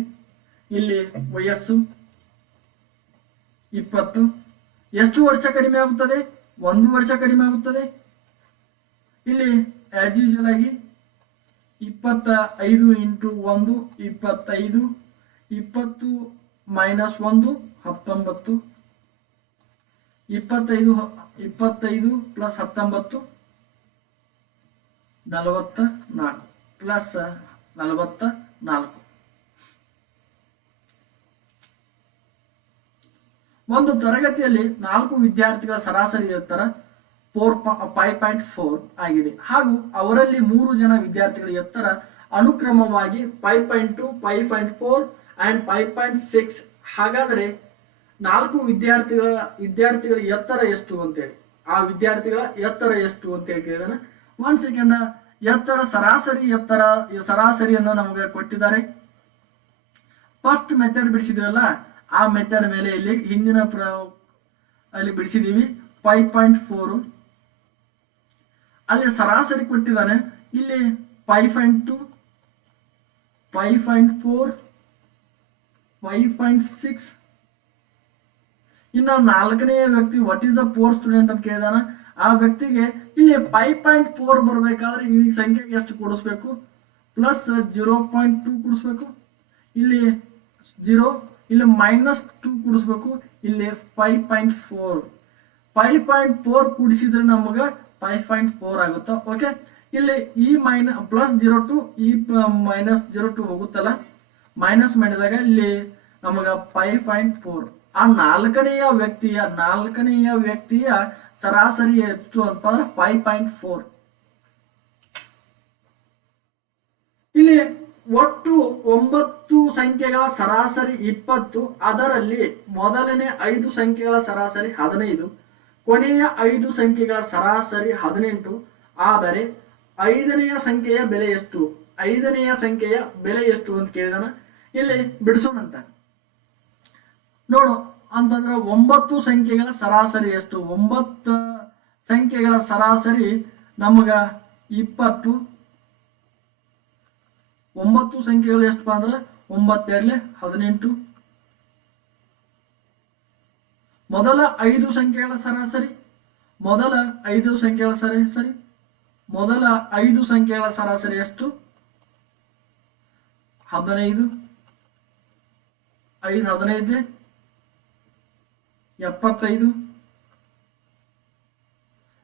ಇಲ್ಲಿ ವಯಸ್ಸು 20. ಎಷ್ಟು ವರ್ಷ ಕಡಿಮೆ ಆಗುತ್ತದೆ 1 ವರ್ಷ ಕಡಿಮೆ ಆಗುತ್ತದೆ. ಇಲ್ಲಿ ಆಸ್ ಯೂಶುವಲ್ ಆಗಿ 25 ಇಂಟು 1 25 20 ಮೈನಸ್ 1 19 25 ಪ್ಲಸ್ 19 44 ಪ್ಲಸ್ 44. ಒಂದು ತರಗತಿಯಲ್ಲಿ 4 ವಿದ್ಯಾರ್ಥಿಗಳ ಸರಾಸರಿ ಎತ್ತರ 5.4 ಆಗಿದೆ. ಹಾಗೂ ಅವರಲ್ಲಿ 3 ಜನ ವಿದ್ಯಾರ್ಥಿಗಳ ಎತ್ತರ ಅನುಕ್ರಮವಾಗಿ 5.2 5.4 ಅಂಡ್ 5.6. ಹಾಗಾದರೆ 4 ವಿದ್ಯಾರ್ಥಿಗಳ ಎತ್ತರ ಎಷ್ಟು ಅಂತೇಳಿ, ಆ ವಿದ್ಯಾರ್ಥಿಗಳ ಎತ್ತರ ಎಷ್ಟು ಅಂತೇಳಿ ಕೇಳಿದಾನೆ. 1 ಸೆಕೆಂಡ್. ಸರಾಸರಿಯನ್ನು ನಮಗೆ ಕೊಟ್ಟಿದ್ದಾರೆ. ಫಸ್ಟ್ ಮೆಥಡ್ ಬಿಡಿಸಿದೀವಲ್ಲ, ಆ ಮೆಥಡ್ ಮೇಲೆ ಇಲ್ಲಿ ಹಿಂದಿನ ಅಲ್ಲಿ ಬಿಡಿಸಿದೀವಿ 5.4. ಅಲ್ಲಿ ಸರಾಸರಿ ಕೊಟ್ಟಿದ್ದಾನೆ. ಇಲ್ಲಿ 5.2 5.4 5.6. ಇನ್ನು 4ನೇ ವ್ಯಕ್ತಿ what is the 4th student ಅಂತ ಕೇಳಿದಾನ. ಆ ವ್ಯಕ್ತಿಗೆ ಇಲ್ಲಿ 5.4 ಬರಬೇಕಾದ್ರೆ ಈ ಸಂಖ್ಯೆಗೆ ಎಷ್ಟು ಕೂಡಿಸ್ಬೇಕು? ಪ್ಲಸ್ 0.2 ಕೂಡಿಸ್ಬೇಕು. ಇಲ್ಲಿ 0, ಇಲ್ಲಿ -2 ಕೂಡಿಸ್ಬೇಕು. ಇಲ್ಲಿ 5.4 5.4 ಕೂಡಿಸಿದ್ರೆ ನಮಗೆ 5.4 ಆಗುತ್ತಾ? ಓಕೆ, ಇಲ್ಲಿ ಈ +02 ಈ -02 ಹೋಗುತ್ತಲ್ಲ, ಮೈನಸ್ ಮಾಡಿದಾಗ ಇಲ್ಲಿ ನಮಗ 5.4. ಆ ನಾಲ್ಕನೆಯ ವ್ಯಕ್ತಿಯ ಸರಾಸರಿ ಎಷ್ಟು ಅಂತಂದ್ರೆ 5.4. ಇಲ್ಲಿ ಒಟ್ಟು 9 ಸಂಖ್ಯೆಗಳ ಸರಾಸರಿ 20. ಅದರಲ್ಲಿ ಮೊದಲನೇ 5 ಸಂಖ್ಯೆಗಳ ಸರಾಸರಿ 15, ಕೊನೆಯ 5 ಸಂಖ್ಯೆಗಳ ಸರಾಸರಿ 18. ಆದರೆ 5ನೆಯ ಸಂಖ್ಯೆಯ ಬೆಲೆ ಎಷ್ಟು? 5ನೆಯ ಸಂಖ್ಯೆಯ ಬೆಲೆ ಎಷ್ಟು ಅಂತ ಕೇಳಿದಾನ. ಇಲ್ಲಿ ಬಿಡಿಸೋಣಂತ ನೋಡು ಅಂತಂದ್ರೆ 9 ಸಂಖ್ಯೆಗಳ ಸರಾಸರಿ ಎಷ್ಟು? 9 ಸಂಖ್ಯೆಗಳ ಸರಾಸರಿ ನಮಗ 20. 9 ಸಂಖ್ಯೆಗಳು ಎಷ್ಟಪ್ಪ ಅಂದ್ರೆ 9 18. ಮೊದಲ 5 ಸಂಖ್ಯೆಗಳ ಸರಾಸರಿ ಮೊದಲ 5 ಸಂಖ್ಯೆಗಳ ಸರಾಸರಿ ಎಷ್ಟು? 15. 5 15 75.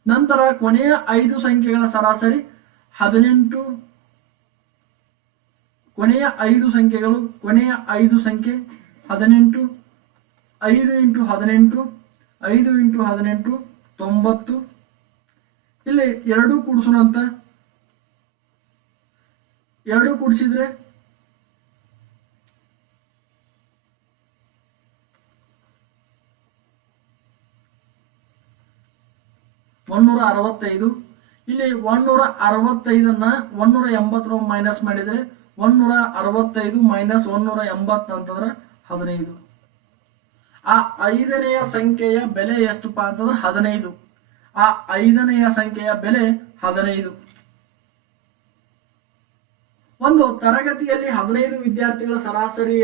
ನಂತರ ಕೊನೆಯ 5 ಸಂಖ್ಯೆಗಳ ಸರಾಸರಿ 18. ಕೊನೆಯ 5 ಸಂಖ್ಯೆಗಳು ಕೊನೆಯ 5 ಸಂಖ್ಯೆ 18. 5 × 18 5 × 18 90. ಇಲ್ಲಿ 2 ಕೂಡಿಸೋಣಂತ. 2 ಕೂಡಿಸಿದ್ರೆ 165. ಇಲ್ಲಿ 165 180 ಮೈನಸ್ ಮಾಡಿದ್ರೆ 165 - 180 ಅಂತಂದ್ರೆ 15. ಆ 5ನೆಯ ಸಂಖ್ಯೆಯ ಬೆಲೆ ಎಷ್ಟಪ್ಪ ಅಂತಂದ್ರೆ 15. ಆ 5ನೆಯ ಸಂಖ್ಯೆಯ ಬೆಲೆ 15. ಒಂದು ತರಗತಿಯಲ್ಲಿ 15 ವಿದ್ಯಾರ್ಥಿಗಳ ಸರಾಸರಿ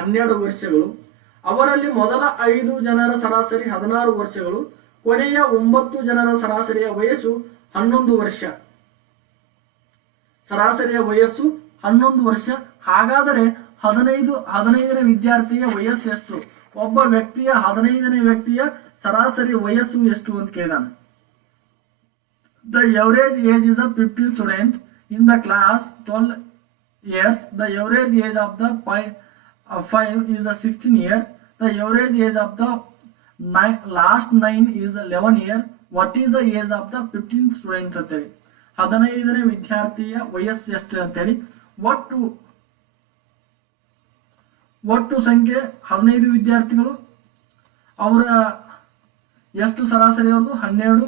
12 ವರ್ಷಗಳು. ಅವರಲ್ಲಿ ಮೊದಲ 5 ಜನರ ಸರಾಸರಿ 16 ವರ್ಷಗಳು. ಕೊನೆಯ 9 ಜನರ ಸರಾಸರಿಯ ವಯಸ್ಸು 11 ವರ್ಷ. ಸರಾಸರಿಯ ವಯಸ್ಸು 11 ವರ್ಷ. ಹಾಗಾದರೆ 15ನೇ ವಿದ್ಯಾರ್ಥಿಯ ವಯಸ್ಸು ಎಷ್ಟು? ಒಬ್ಬ ವ್ಯಕ್ತಿಯ 15ನೇ ವ್ಯಕ್ತಿಯ ಸರಾಸರಿ ವಯಸ್ಸು ಎಷ್ಟು ಅಂತ ಕೇಳಿದಾನೆ. The average age is the 15 student in the class 12 years. The average age of the 5 is the 16 years. The average age of the last 9 is 11 years. What is the age of the 15 students ಅಂತೇಳಿ 15ನೇ ವಿದ್ಯಾರ್ಥಿಯ ವಯಸ್ಸು ಎಷ್ಟು ಅಂತೇಳಿ. ಒಟ್ಟು ಸಂಖ್ಯೆ 15 ವಿದ್ಯಾರ್ಥಿಗಳು. ಅವರ ಎಷ್ಟು ಸರಾಸರಿ ಅವ್ರದ್ದು? 12.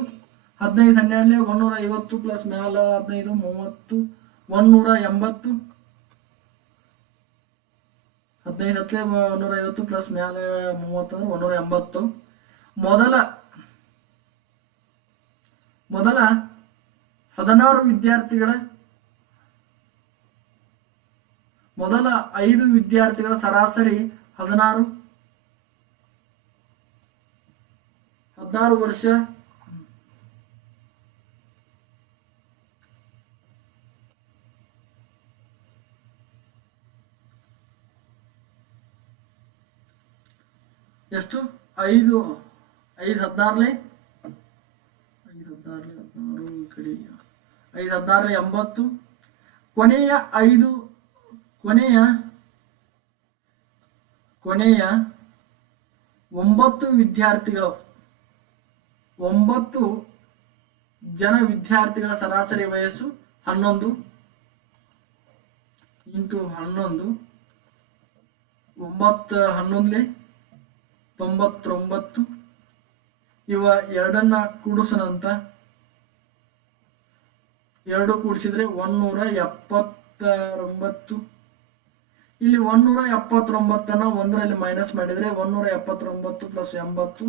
15 12 150 ಪ್ಲಸ್ ಮ್ಯಾಲ 15 30 180. 15 150 ಪ್ಲಸ್ ಮ್ಯಾಲ 30 ಅಂದ್ರೆ 180. ಮೊದಲ 16 ವಿದ್ಯಾರ್ಥಿಗಳ ಮೊದಲ 5 ವಿದ್ಯಾರ್ಥಿಗಳ ಸರಾಸರಿ 16 ವರ್ಷ. ಎಷ್ಟು? 5 16 80. ಕೊನೆಯ 9 ವಿದ್ಯಾರ್ಥಿಗಳು 9 ಜನ ವಿದ್ಯಾರ್ಥಿಗಳ ಸರಾಸರಿ ವಯಸ್ಸು 11 × 11 9 11 99. ಇವ ಎರಡನ್ನ ಕೂಡಿಸೋಣಂತ. 2 ಕೂಡಿಸಿದ್ರೆ 179. ಇಲ್ಲಿ 179 1ರಲ್ಲಿ ಮೈನಸ್ ಮಾಡಿದ್ರೆ 179 + 80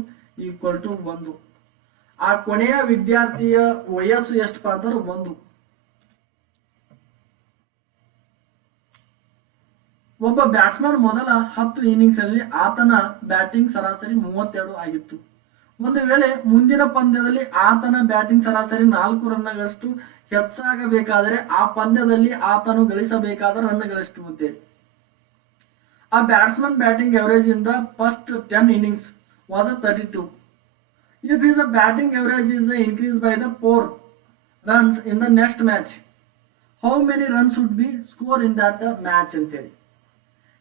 = 1. ಆ ಕೊನೆಯ ವಿದ್ಯಾರ್ಥಿಯ ವಯಸ್ಸು ಎಷ್ಟಪ್ಪ ಅಂದ್ರೆ 1. ಒಬ್ಬ ಬ್ಯಾಟ್ಸ್ಮನ್ ಮೊದಲ 10 ಇನ್ನಿಂಗ್ಸ್ ಅಲ್ಲಿ ಆತನ ಬ್ಯಾಟಿಂಗ್ ಸರಾಸರಿ 32 ಆಗಿತ್ತು. ಒಂದು ವೇಳೆ ಮುಂದಿನ ಪಂದ್ಯದಲ್ಲಿ ಆತನ ಬ್ಯಾಟಿಂಗ್ ಸರಾಸರಿ 4 ರನ್ಗಳಷ್ಟು ಹೆಚ್ಚಾಗಬೇಕಾದರೆ ಆ ಪಂದ್ಯದಲ್ಲಿ ಆತನು ಗಳಿಸಬೇಕಾದ ರನ್ಗಳಷ್ಟು ಅಂತೇಳಿ. ಆ batsman batting average in the first 10 innings was a 32. If his batting average is increased by the 4 runs in the next match, how many runs should be score in that match ಅಂತೇಳಿ.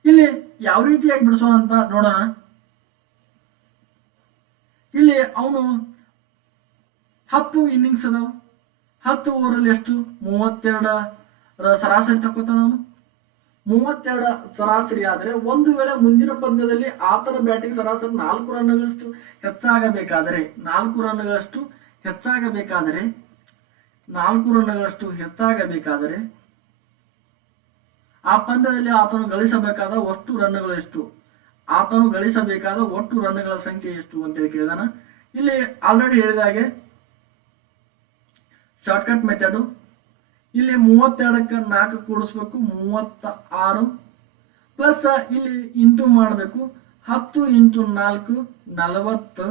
ಇಲ್ಲಿ ಯಾವ ರೀತಿಯಾಗಿ ಬಿಡಿಸೋಣ ಅಂತ ನೋಡೋಣ. ಇಲ್ಲಿ ಅವನು 10 ಇನ್ನಿಂಗ್ಸ್ ಅದಾವ, 10 ಓವರಲ್ಲಿ ಎಷ್ಟು 32 ಸರಾಸರಿ ತಕ್ಕೋತಾನ. ಅವನು 32 ಸರಾಸರಿ ಆದರೆ ಒಂದು ವೇಳೆ ಮುಂದಿನ ಪಂದ್ಯದಲ್ಲಿ ಆತನ ಬ್ಯಾಟಿಂಗ್ ಸರಾಸರಿ 4 ರನ್ಗಳಷ್ಟು ಹೆಚ್ಚಾಗಬೇಕಾದರೆ 4 ರನ್ಗಳಷ್ಟು ಹೆಚ್ಚಾಗಬೇಕಾದರೆ 4 ರನ್ಗಳಷ್ಟು ಹೆಚ್ಚಾಗಬೇಕಾದರೆ ಆ ಪಂದ್ಯದಲ್ಲಿ ಆತನು ಗಳಿಸಬೇಕಾದ ಒಟ್ಟು ರನ್ಗಳು ಎಷ್ಟು, ಆತನು ಗಳಿಸಬೇಕಾದ ಒಟ್ಟು ರನ್ಗಳ ಸಂಖ್ಯೆ ಎಷ್ಟು ಅಂತೇಳಿ ಕೇಳಿದಾನ. ಇಲ್ಲಿ ಆಲ್ರೆಡಿ ಹೇಳಿದಾಗೆ ಶಾರ್ಟ್ಕಟ್ ಮೆಥಡು. ಇಲ್ಲಿ 32ಕ್ಕೆ 4 ಕೂಡಿಸ್ಬೇಕು 36 ಪ್ಲಸ್ ಇಲ್ಲಿ ಇಂಟು ಮಾಡಬೇಕು 10 × 4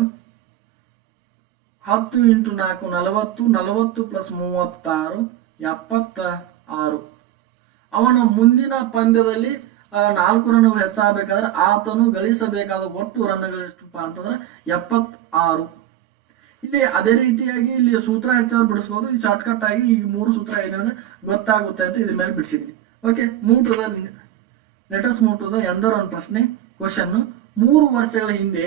40, 10 × 4 40, 40 ಪ್ಲಸ್ 36 76. ಅವನ ಮುಂದಿನ ಪಂದ್ಯದಲ್ಲಿ 4 ರನ್ಗಳು ಹೆಚ್ಚಾಗಬೇಕಾದ್ರೆ ಆತನು ಗಳಿಸಬೇಕಾದ ಒಟ್ಟು ರನ್ಗಳು ಎಷ್ಟಪ್ಪ ಅಂತಂದ್ರೆ 76. ಇಲ್ಲಿ ಅದೇ ರೀತಿಯಾಗಿ ಇಲ್ಲಿ ಸೂತ್ರ ಹೆಚ್ಚಾಗಿ ಬಿಡಿಸ್ಬೋದು. ಈ ಶಾರ್ಟ್ಕಟ್ ಆಗಿ ಈ 3 ಸೂತ್ರ ಏನೇನಂದ್ರೆ ಗೊತ್ತಾಗುತ್ತೆ ಅಂತ ಇದ್ರ ಮೇಲೆ ಬಿಡಿಸಿದ್ವಿ. Okay, let's move to the another ಒಂದು ಪ್ರಶ್ನೆ ಕ್ವಶನ್. 3 ವರ್ಷಗಳ ಹಿಂದೆ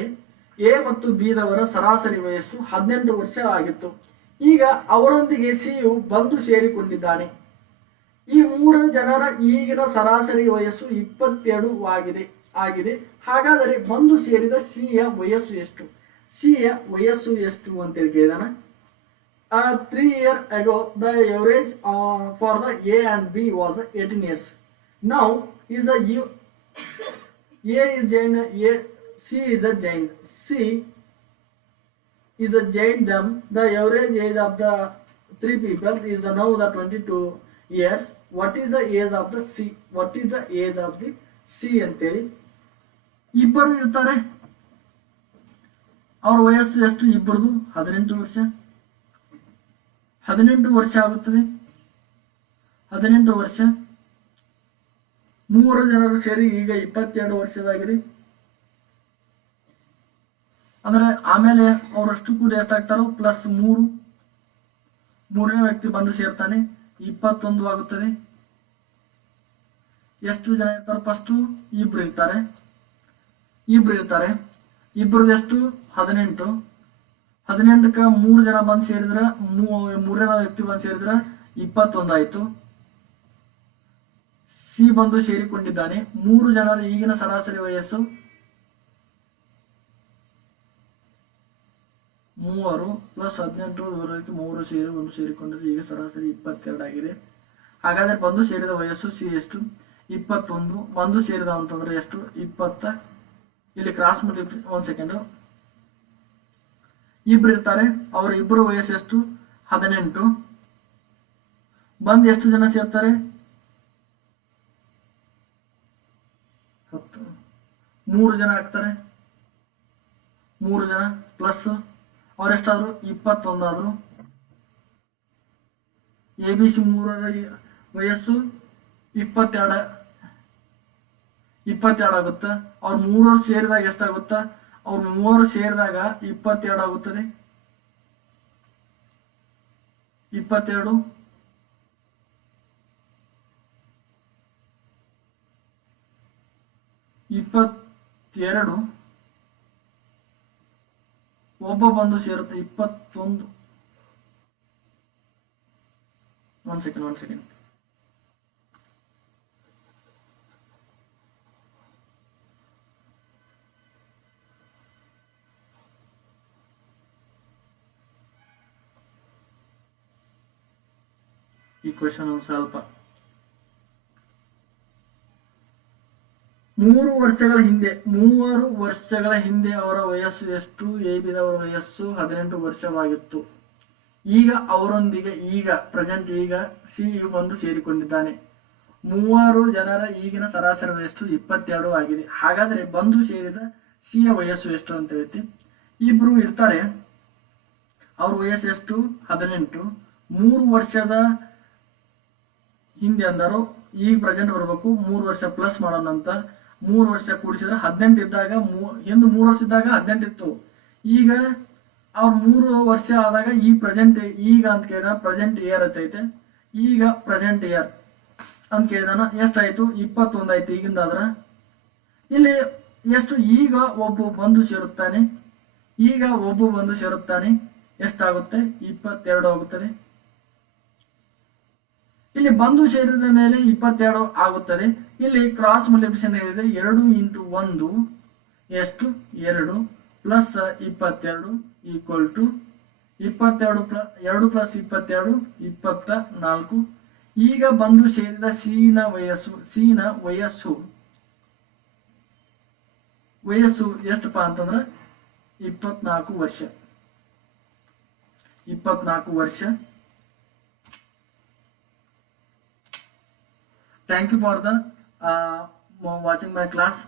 ಎ ಮತ್ತು ಬಿ ದವರ ಸರಾಸರಿ ವಯಸ್ಸು 18 ವರ್ಷ ಆಗಿತ್ತು. ಈಗ ಅವರೊಂದಿಗೆ ಸಿಯು ಬಂದು ಸೇರಿಕೊಂಡಿದ್ದಾನೆ. ಈ 3 ಜನರ ಈಗಿನ ಸರಾಸರಿ ವಯಸ್ಸು 22 ಆಗಿದೆ. ಹಾಗಾದರೆ ಬಂದು ಸೇರಿದ ಸಿಯ ವಯಸ್ಸು ಎಷ್ಟು? ಸಿಯ ವಯಸ್ಸು ಎಷ್ಟು ಅಂತೇಳಿ ಕೇಳಿದಾನ. 3 years ago the average for the A and B was 18 years. Now is a A is Jain, C is a Jain. C is a Jain them. The average age of the 3 people is now the 22 years. What is the age of the C? What is the age of the C ಅಂತೇಳಿ ಇಬ್ಬರು ಇರ್ತಾರೆ. ಅವ್ರ ವಯಸ್ಸು ಎಷ್ಟು? ಇಬ್ಬರದು 18 ವರ್ಷ. 18 ವರ್ಷ ಆಗುತ್ತದೆ. 18 ವರ್ಷ 3 ಜನರು ಸೇರಿ ಈಗ 22 ವರ್ಷದಾಗಿದೆ. ಅಂದ್ರೆ ಆಮೇಲೆ ಅವರಷ್ಟು ಕೂಡ ಎಷ್ಟಾಗ್ತಾರೋ ಪ್ಲಸ್ 3, ಮೂರನೇ ವ್ಯಕ್ತಿ ಬಂದು ಸೇರ್ತಾನೆ 21 ಆಗುತ್ತದೆ. ಎಷ್ಟು ಜನ ಇರ್ತಾರೆ? ಫಸ್ಟು ಇಬ್ರು ಇರ್ತಾರೆ. ಇಬ್ರದ್ದು ಎಷ್ಟು? 18. 18ಕ್ಕೆ 3 ಜನ ಬಂದು ಸೇರಿದ್ರೆ ಮೂರನೇ ವ್ಯಕ್ತಿ ಬಂದು ಸೇರಿದ್ರೆ 21 ಆಯ್ತು. ಸಿ ಬಂದು ಸೇರಿಕೊಂಡಿದ್ದಾನೆ. 3 ಜನರ ಈಗಿನ ಸರಾಸರಿ ವಯಸ್ಸು 3 ಪ್ಲಸ್ 18 ಇವರಿಗೆ 3 ಸೇರಿ ಒಂದು ಸೇರಿಕೊಂಡ್ರೆ ಈಗ ಸರಾಸರಿ 22 ಆಗಿದೆ. ಹಾಗಾದ್ರೆ ಬಂದು ಸೇರಿದ ವಯಸ್ಸು ಸಿ ಎಷ್ಟು? 21. ಬಂದು ಸೇರಿದ ಅಂತಂದ್ರೆ ಎಷ್ಟು? 20. ಇಲ್ಲಿ ಕ್ರಾಸ್ ಮಾಡಿ ಒಂದು ಸೆಕೆಂಡು. ಇಬ್ರು ಇರ್ತಾರೆ. ಅವರ ಇಬ್ಬರು ವಯಸ್ಸು ಎಷ್ಟು? 18. ಬಂದು ಎಷ್ಟು ಜನ ಸೇರ್ತಾರೆ? 10. 3 ಜನ ಆಗ್ತಾರೆ. 3 ಜನ ಪ್ಲಸ್ ಅವರೆಷ್ಟಾದ್ರು? 21 ಆದ್ರು. ಎ ಬಿ ಸಿ 3ರ ವಯಸ್ಸು 22 ಆಗುತ್ತೆ. ಅವ್ರು 3 ಸೇರಿದಾಗ ಎಷ್ಟಾಗುತ್ತಾ? ಅವ್ರು 3 ಸೇರಿದಾಗ 22 ಆಗುತ್ತದೆ. 22 22 ಒಬ್ಬ ಬಂದು ಸೇರುತ್ತೆ 21. ಒಂದು ಸೆಕೆಂಡ್. ಈ ಕ್ವೆಶನ್ ಒಂದು ಸ್ವಲ್ಪ 3 ವರ್ಷಗಳ ಹಿಂದೆ ಅವರ ವಯಸ್ಸು ಎಷ್ಟು? ಎ ಬಿದವರ ವಯಸ್ಸು 18 ವರ್ಷವಾಗಿತ್ತು. ಈಗ ಅವರೊಂದಿಗೆ ಪ್ರೆಸೆಂಟ್ ಸಿ ಬಂದು ಸೇರಿಕೊಂಡಿದ್ದಾನೆ. 3 ಜನರ ಈಗಿನ ಸರಾಸರಿ ವಯಸ್ಸು 22 ಆಗಿದೆ. ಹಾಗಾದರೆ ಬಂದು ಸೇರಿದ ಸಿಯ ವಯಸ್ಸು ಎಷ್ಟು ಅಂತ ಹೇಳ್ತಿ. ಇಬ್ರು ಇರ್ತಾರೆ. ಅವ್ರ ವಯಸ್ಸು ಎಷ್ಟು? 18. 3 ವರ್ಷದ ಹಿಂದೆ ಅಂದರು, ಈಗ ಪ್ರೆಸೆಂಟ್ ಬರ್ಬೇಕು, 3 ವರ್ಷ ಪ್ಲಸ್ ಮಾಡೋಣ ಅಂತ. 3 ವರ್ಷ ಕೂಡಿಸಿದ್ರೆ 18 ಇದ್ದಾಗ, ಹಿಂದೆ 3 ವರ್ಷ ಇದ್ದಾಗ 18 ಇತ್ತು. ಈಗ ಅವ್ರ 3 ವರ್ಷ ಆದಾಗ ಈ ಪ್ರೆಸೆಂಟ್ ಈಗ ಅಂತ ಕೇಳಿದ, ಪ್ರೆಸೆಂಟ್ ಇಯರ್ ಐತೆ. ಈಗ ಪ್ರೆಸೆಂಟ್ ಇಯರ್ ಅಂತ ಕೇಳಿದಾನ, ಎಷ್ಟಾಯ್ತು? 21 ಆಯ್ತು ಈಗಿಂದಾದ್ರ. ಇಲ್ಲಿ ಎಷ್ಟು? ಈಗ ಒಬ್ಬ ಬಂದು ಸೇರುತ್ತಾನೆ. ಈಗ ಒಬ್ಬ ಬಂದು ಸೇರುತ್ತಾನೆ, ಎಷ್ಟಾಗುತ್ತೆ? 22 ಆಗುತ್ತದೆ. ಇಲ್ಲಿ ಬಂದು ಸೇರಿದ ಮೇಲೆ 22 ಆಗುತ್ತದೆ. ಇಲ್ಲಿ ಕ್ರಾಸ್ ಮಲ್ಟಿಪ್ಲಿಕೇಶನ್ ಏನಿದೆ, 2 ಇಂಟು 1 ಎಷ್ಟು? 2 ಪ್ಲಸ್ 22 ಈಕ್ವಲ್ ಟು 22 2 ಪ್ಲಸ್ 22 24. ಈಗ ಬಂದು ಸೇರಿದ ಸಿನ ವಯಸ್ಸು ಎಷ್ಟಪ್ಪ ಅಂತಂದ್ರೆ 24 ವರ್ಷ. 24 ವರ್ಷ. Thank you for the watching my class.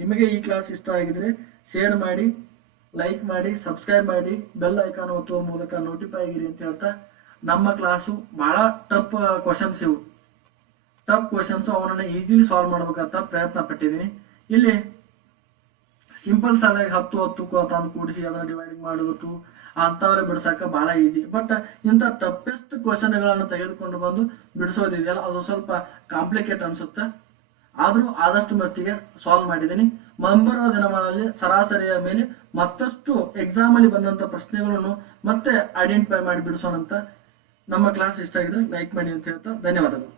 ನಿಮಗೆ ಈ ಕ್ಲಾಸ್ ಇಷ್ಟ ಆಗಿದ್ರೆ ಶೇರ್ ಮಾಡಿ, ಲೈಕ್ ಮಾಡಿ, ಸಬ್ಸ್ಕ್ರೈಬ್ ಮಾಡಿ, ಬೆಲ್ ಐಕಾನ್ ಒತ್ತುವ ಮೂಲಕ ನೋಟಿಫೈ ಆಗಿರಿ ಅಂತ ಹೇಳ್ತಾ, ನಮ್ಮ ಕ್ಲಾಸು ಬಹಳ ಟಫ್ ಕ್ವಶನ್ಸ್ ಇವು. ಟಫ್ ಕ್ವಶನ್ಸ್ ಅವನನ್ನು ಈಸಿಲಿ ಸಾಲ್ವ್ ಮಾಡ್ಬೇಕಂತ ಪ್ರಯತ್ನ ಪಟ್ಟಿದ್ದೀನಿ. ಇಲ್ಲಿ ಸಿಂಪಲ್ ಸಾಲಾಗಿ 10 ತಂದು ಕೂಡಿಸಿ ಅದನ್ನು ಡಿವೈಡಿಂಗ್ ಮಾಡೋದು ಅಂಥವ್ರೆ ಬಿಡ್ಸಕ್ಕೆ ಬಹಳ ಈಸಿ. ಬಟ್ ಇಂಥ ಟಫೆಸ್ಟ್ ಕ್ವಶನ್ಗಳನ್ನು ತೆಗೆದುಕೊಂಡು ಬಂದು ಬಿಡಿಸೋದಿದೆಯಲ್ಲ, ಅದು ಸ್ವಲ್ಪ ಕಾಂಪ್ಲಿಕೇಟ್ ಅನಿಸುತ್ತೆ. ಆದರೂ ಆದಷ್ಟು ಮಟ್ಟಿಗೆ ಸಾಲ್ವ್ ಮಾಡಿದ್ದೀನಿ. ಮುಂಬರುವ ದಿನಗಳಲ್ಲಿ ಸರಾಸರಿಯ ಮೇಲೆ ಮತ್ತಷ್ಟು ಎಕ್ಸಾಮಲ್ಲಿ ಬಂದಂಥ ಪ್ರಶ್ನೆಗಳನ್ನು ಮತ್ತೆ ಐಡೆಂಟಿಫೈ ಮಾಡಿ ಬಿಡಿಸೋಣಂತ. ನಮ್ಮ ಕ್ಲಾಸ್ ಇಷ್ಟ ಆಗಿದ್ರೆ ಲೈಕ್ ಮಾಡಿ ಅಂತ ಹೇಳ್ತಾ ಧನ್ಯವಾದಗಳು.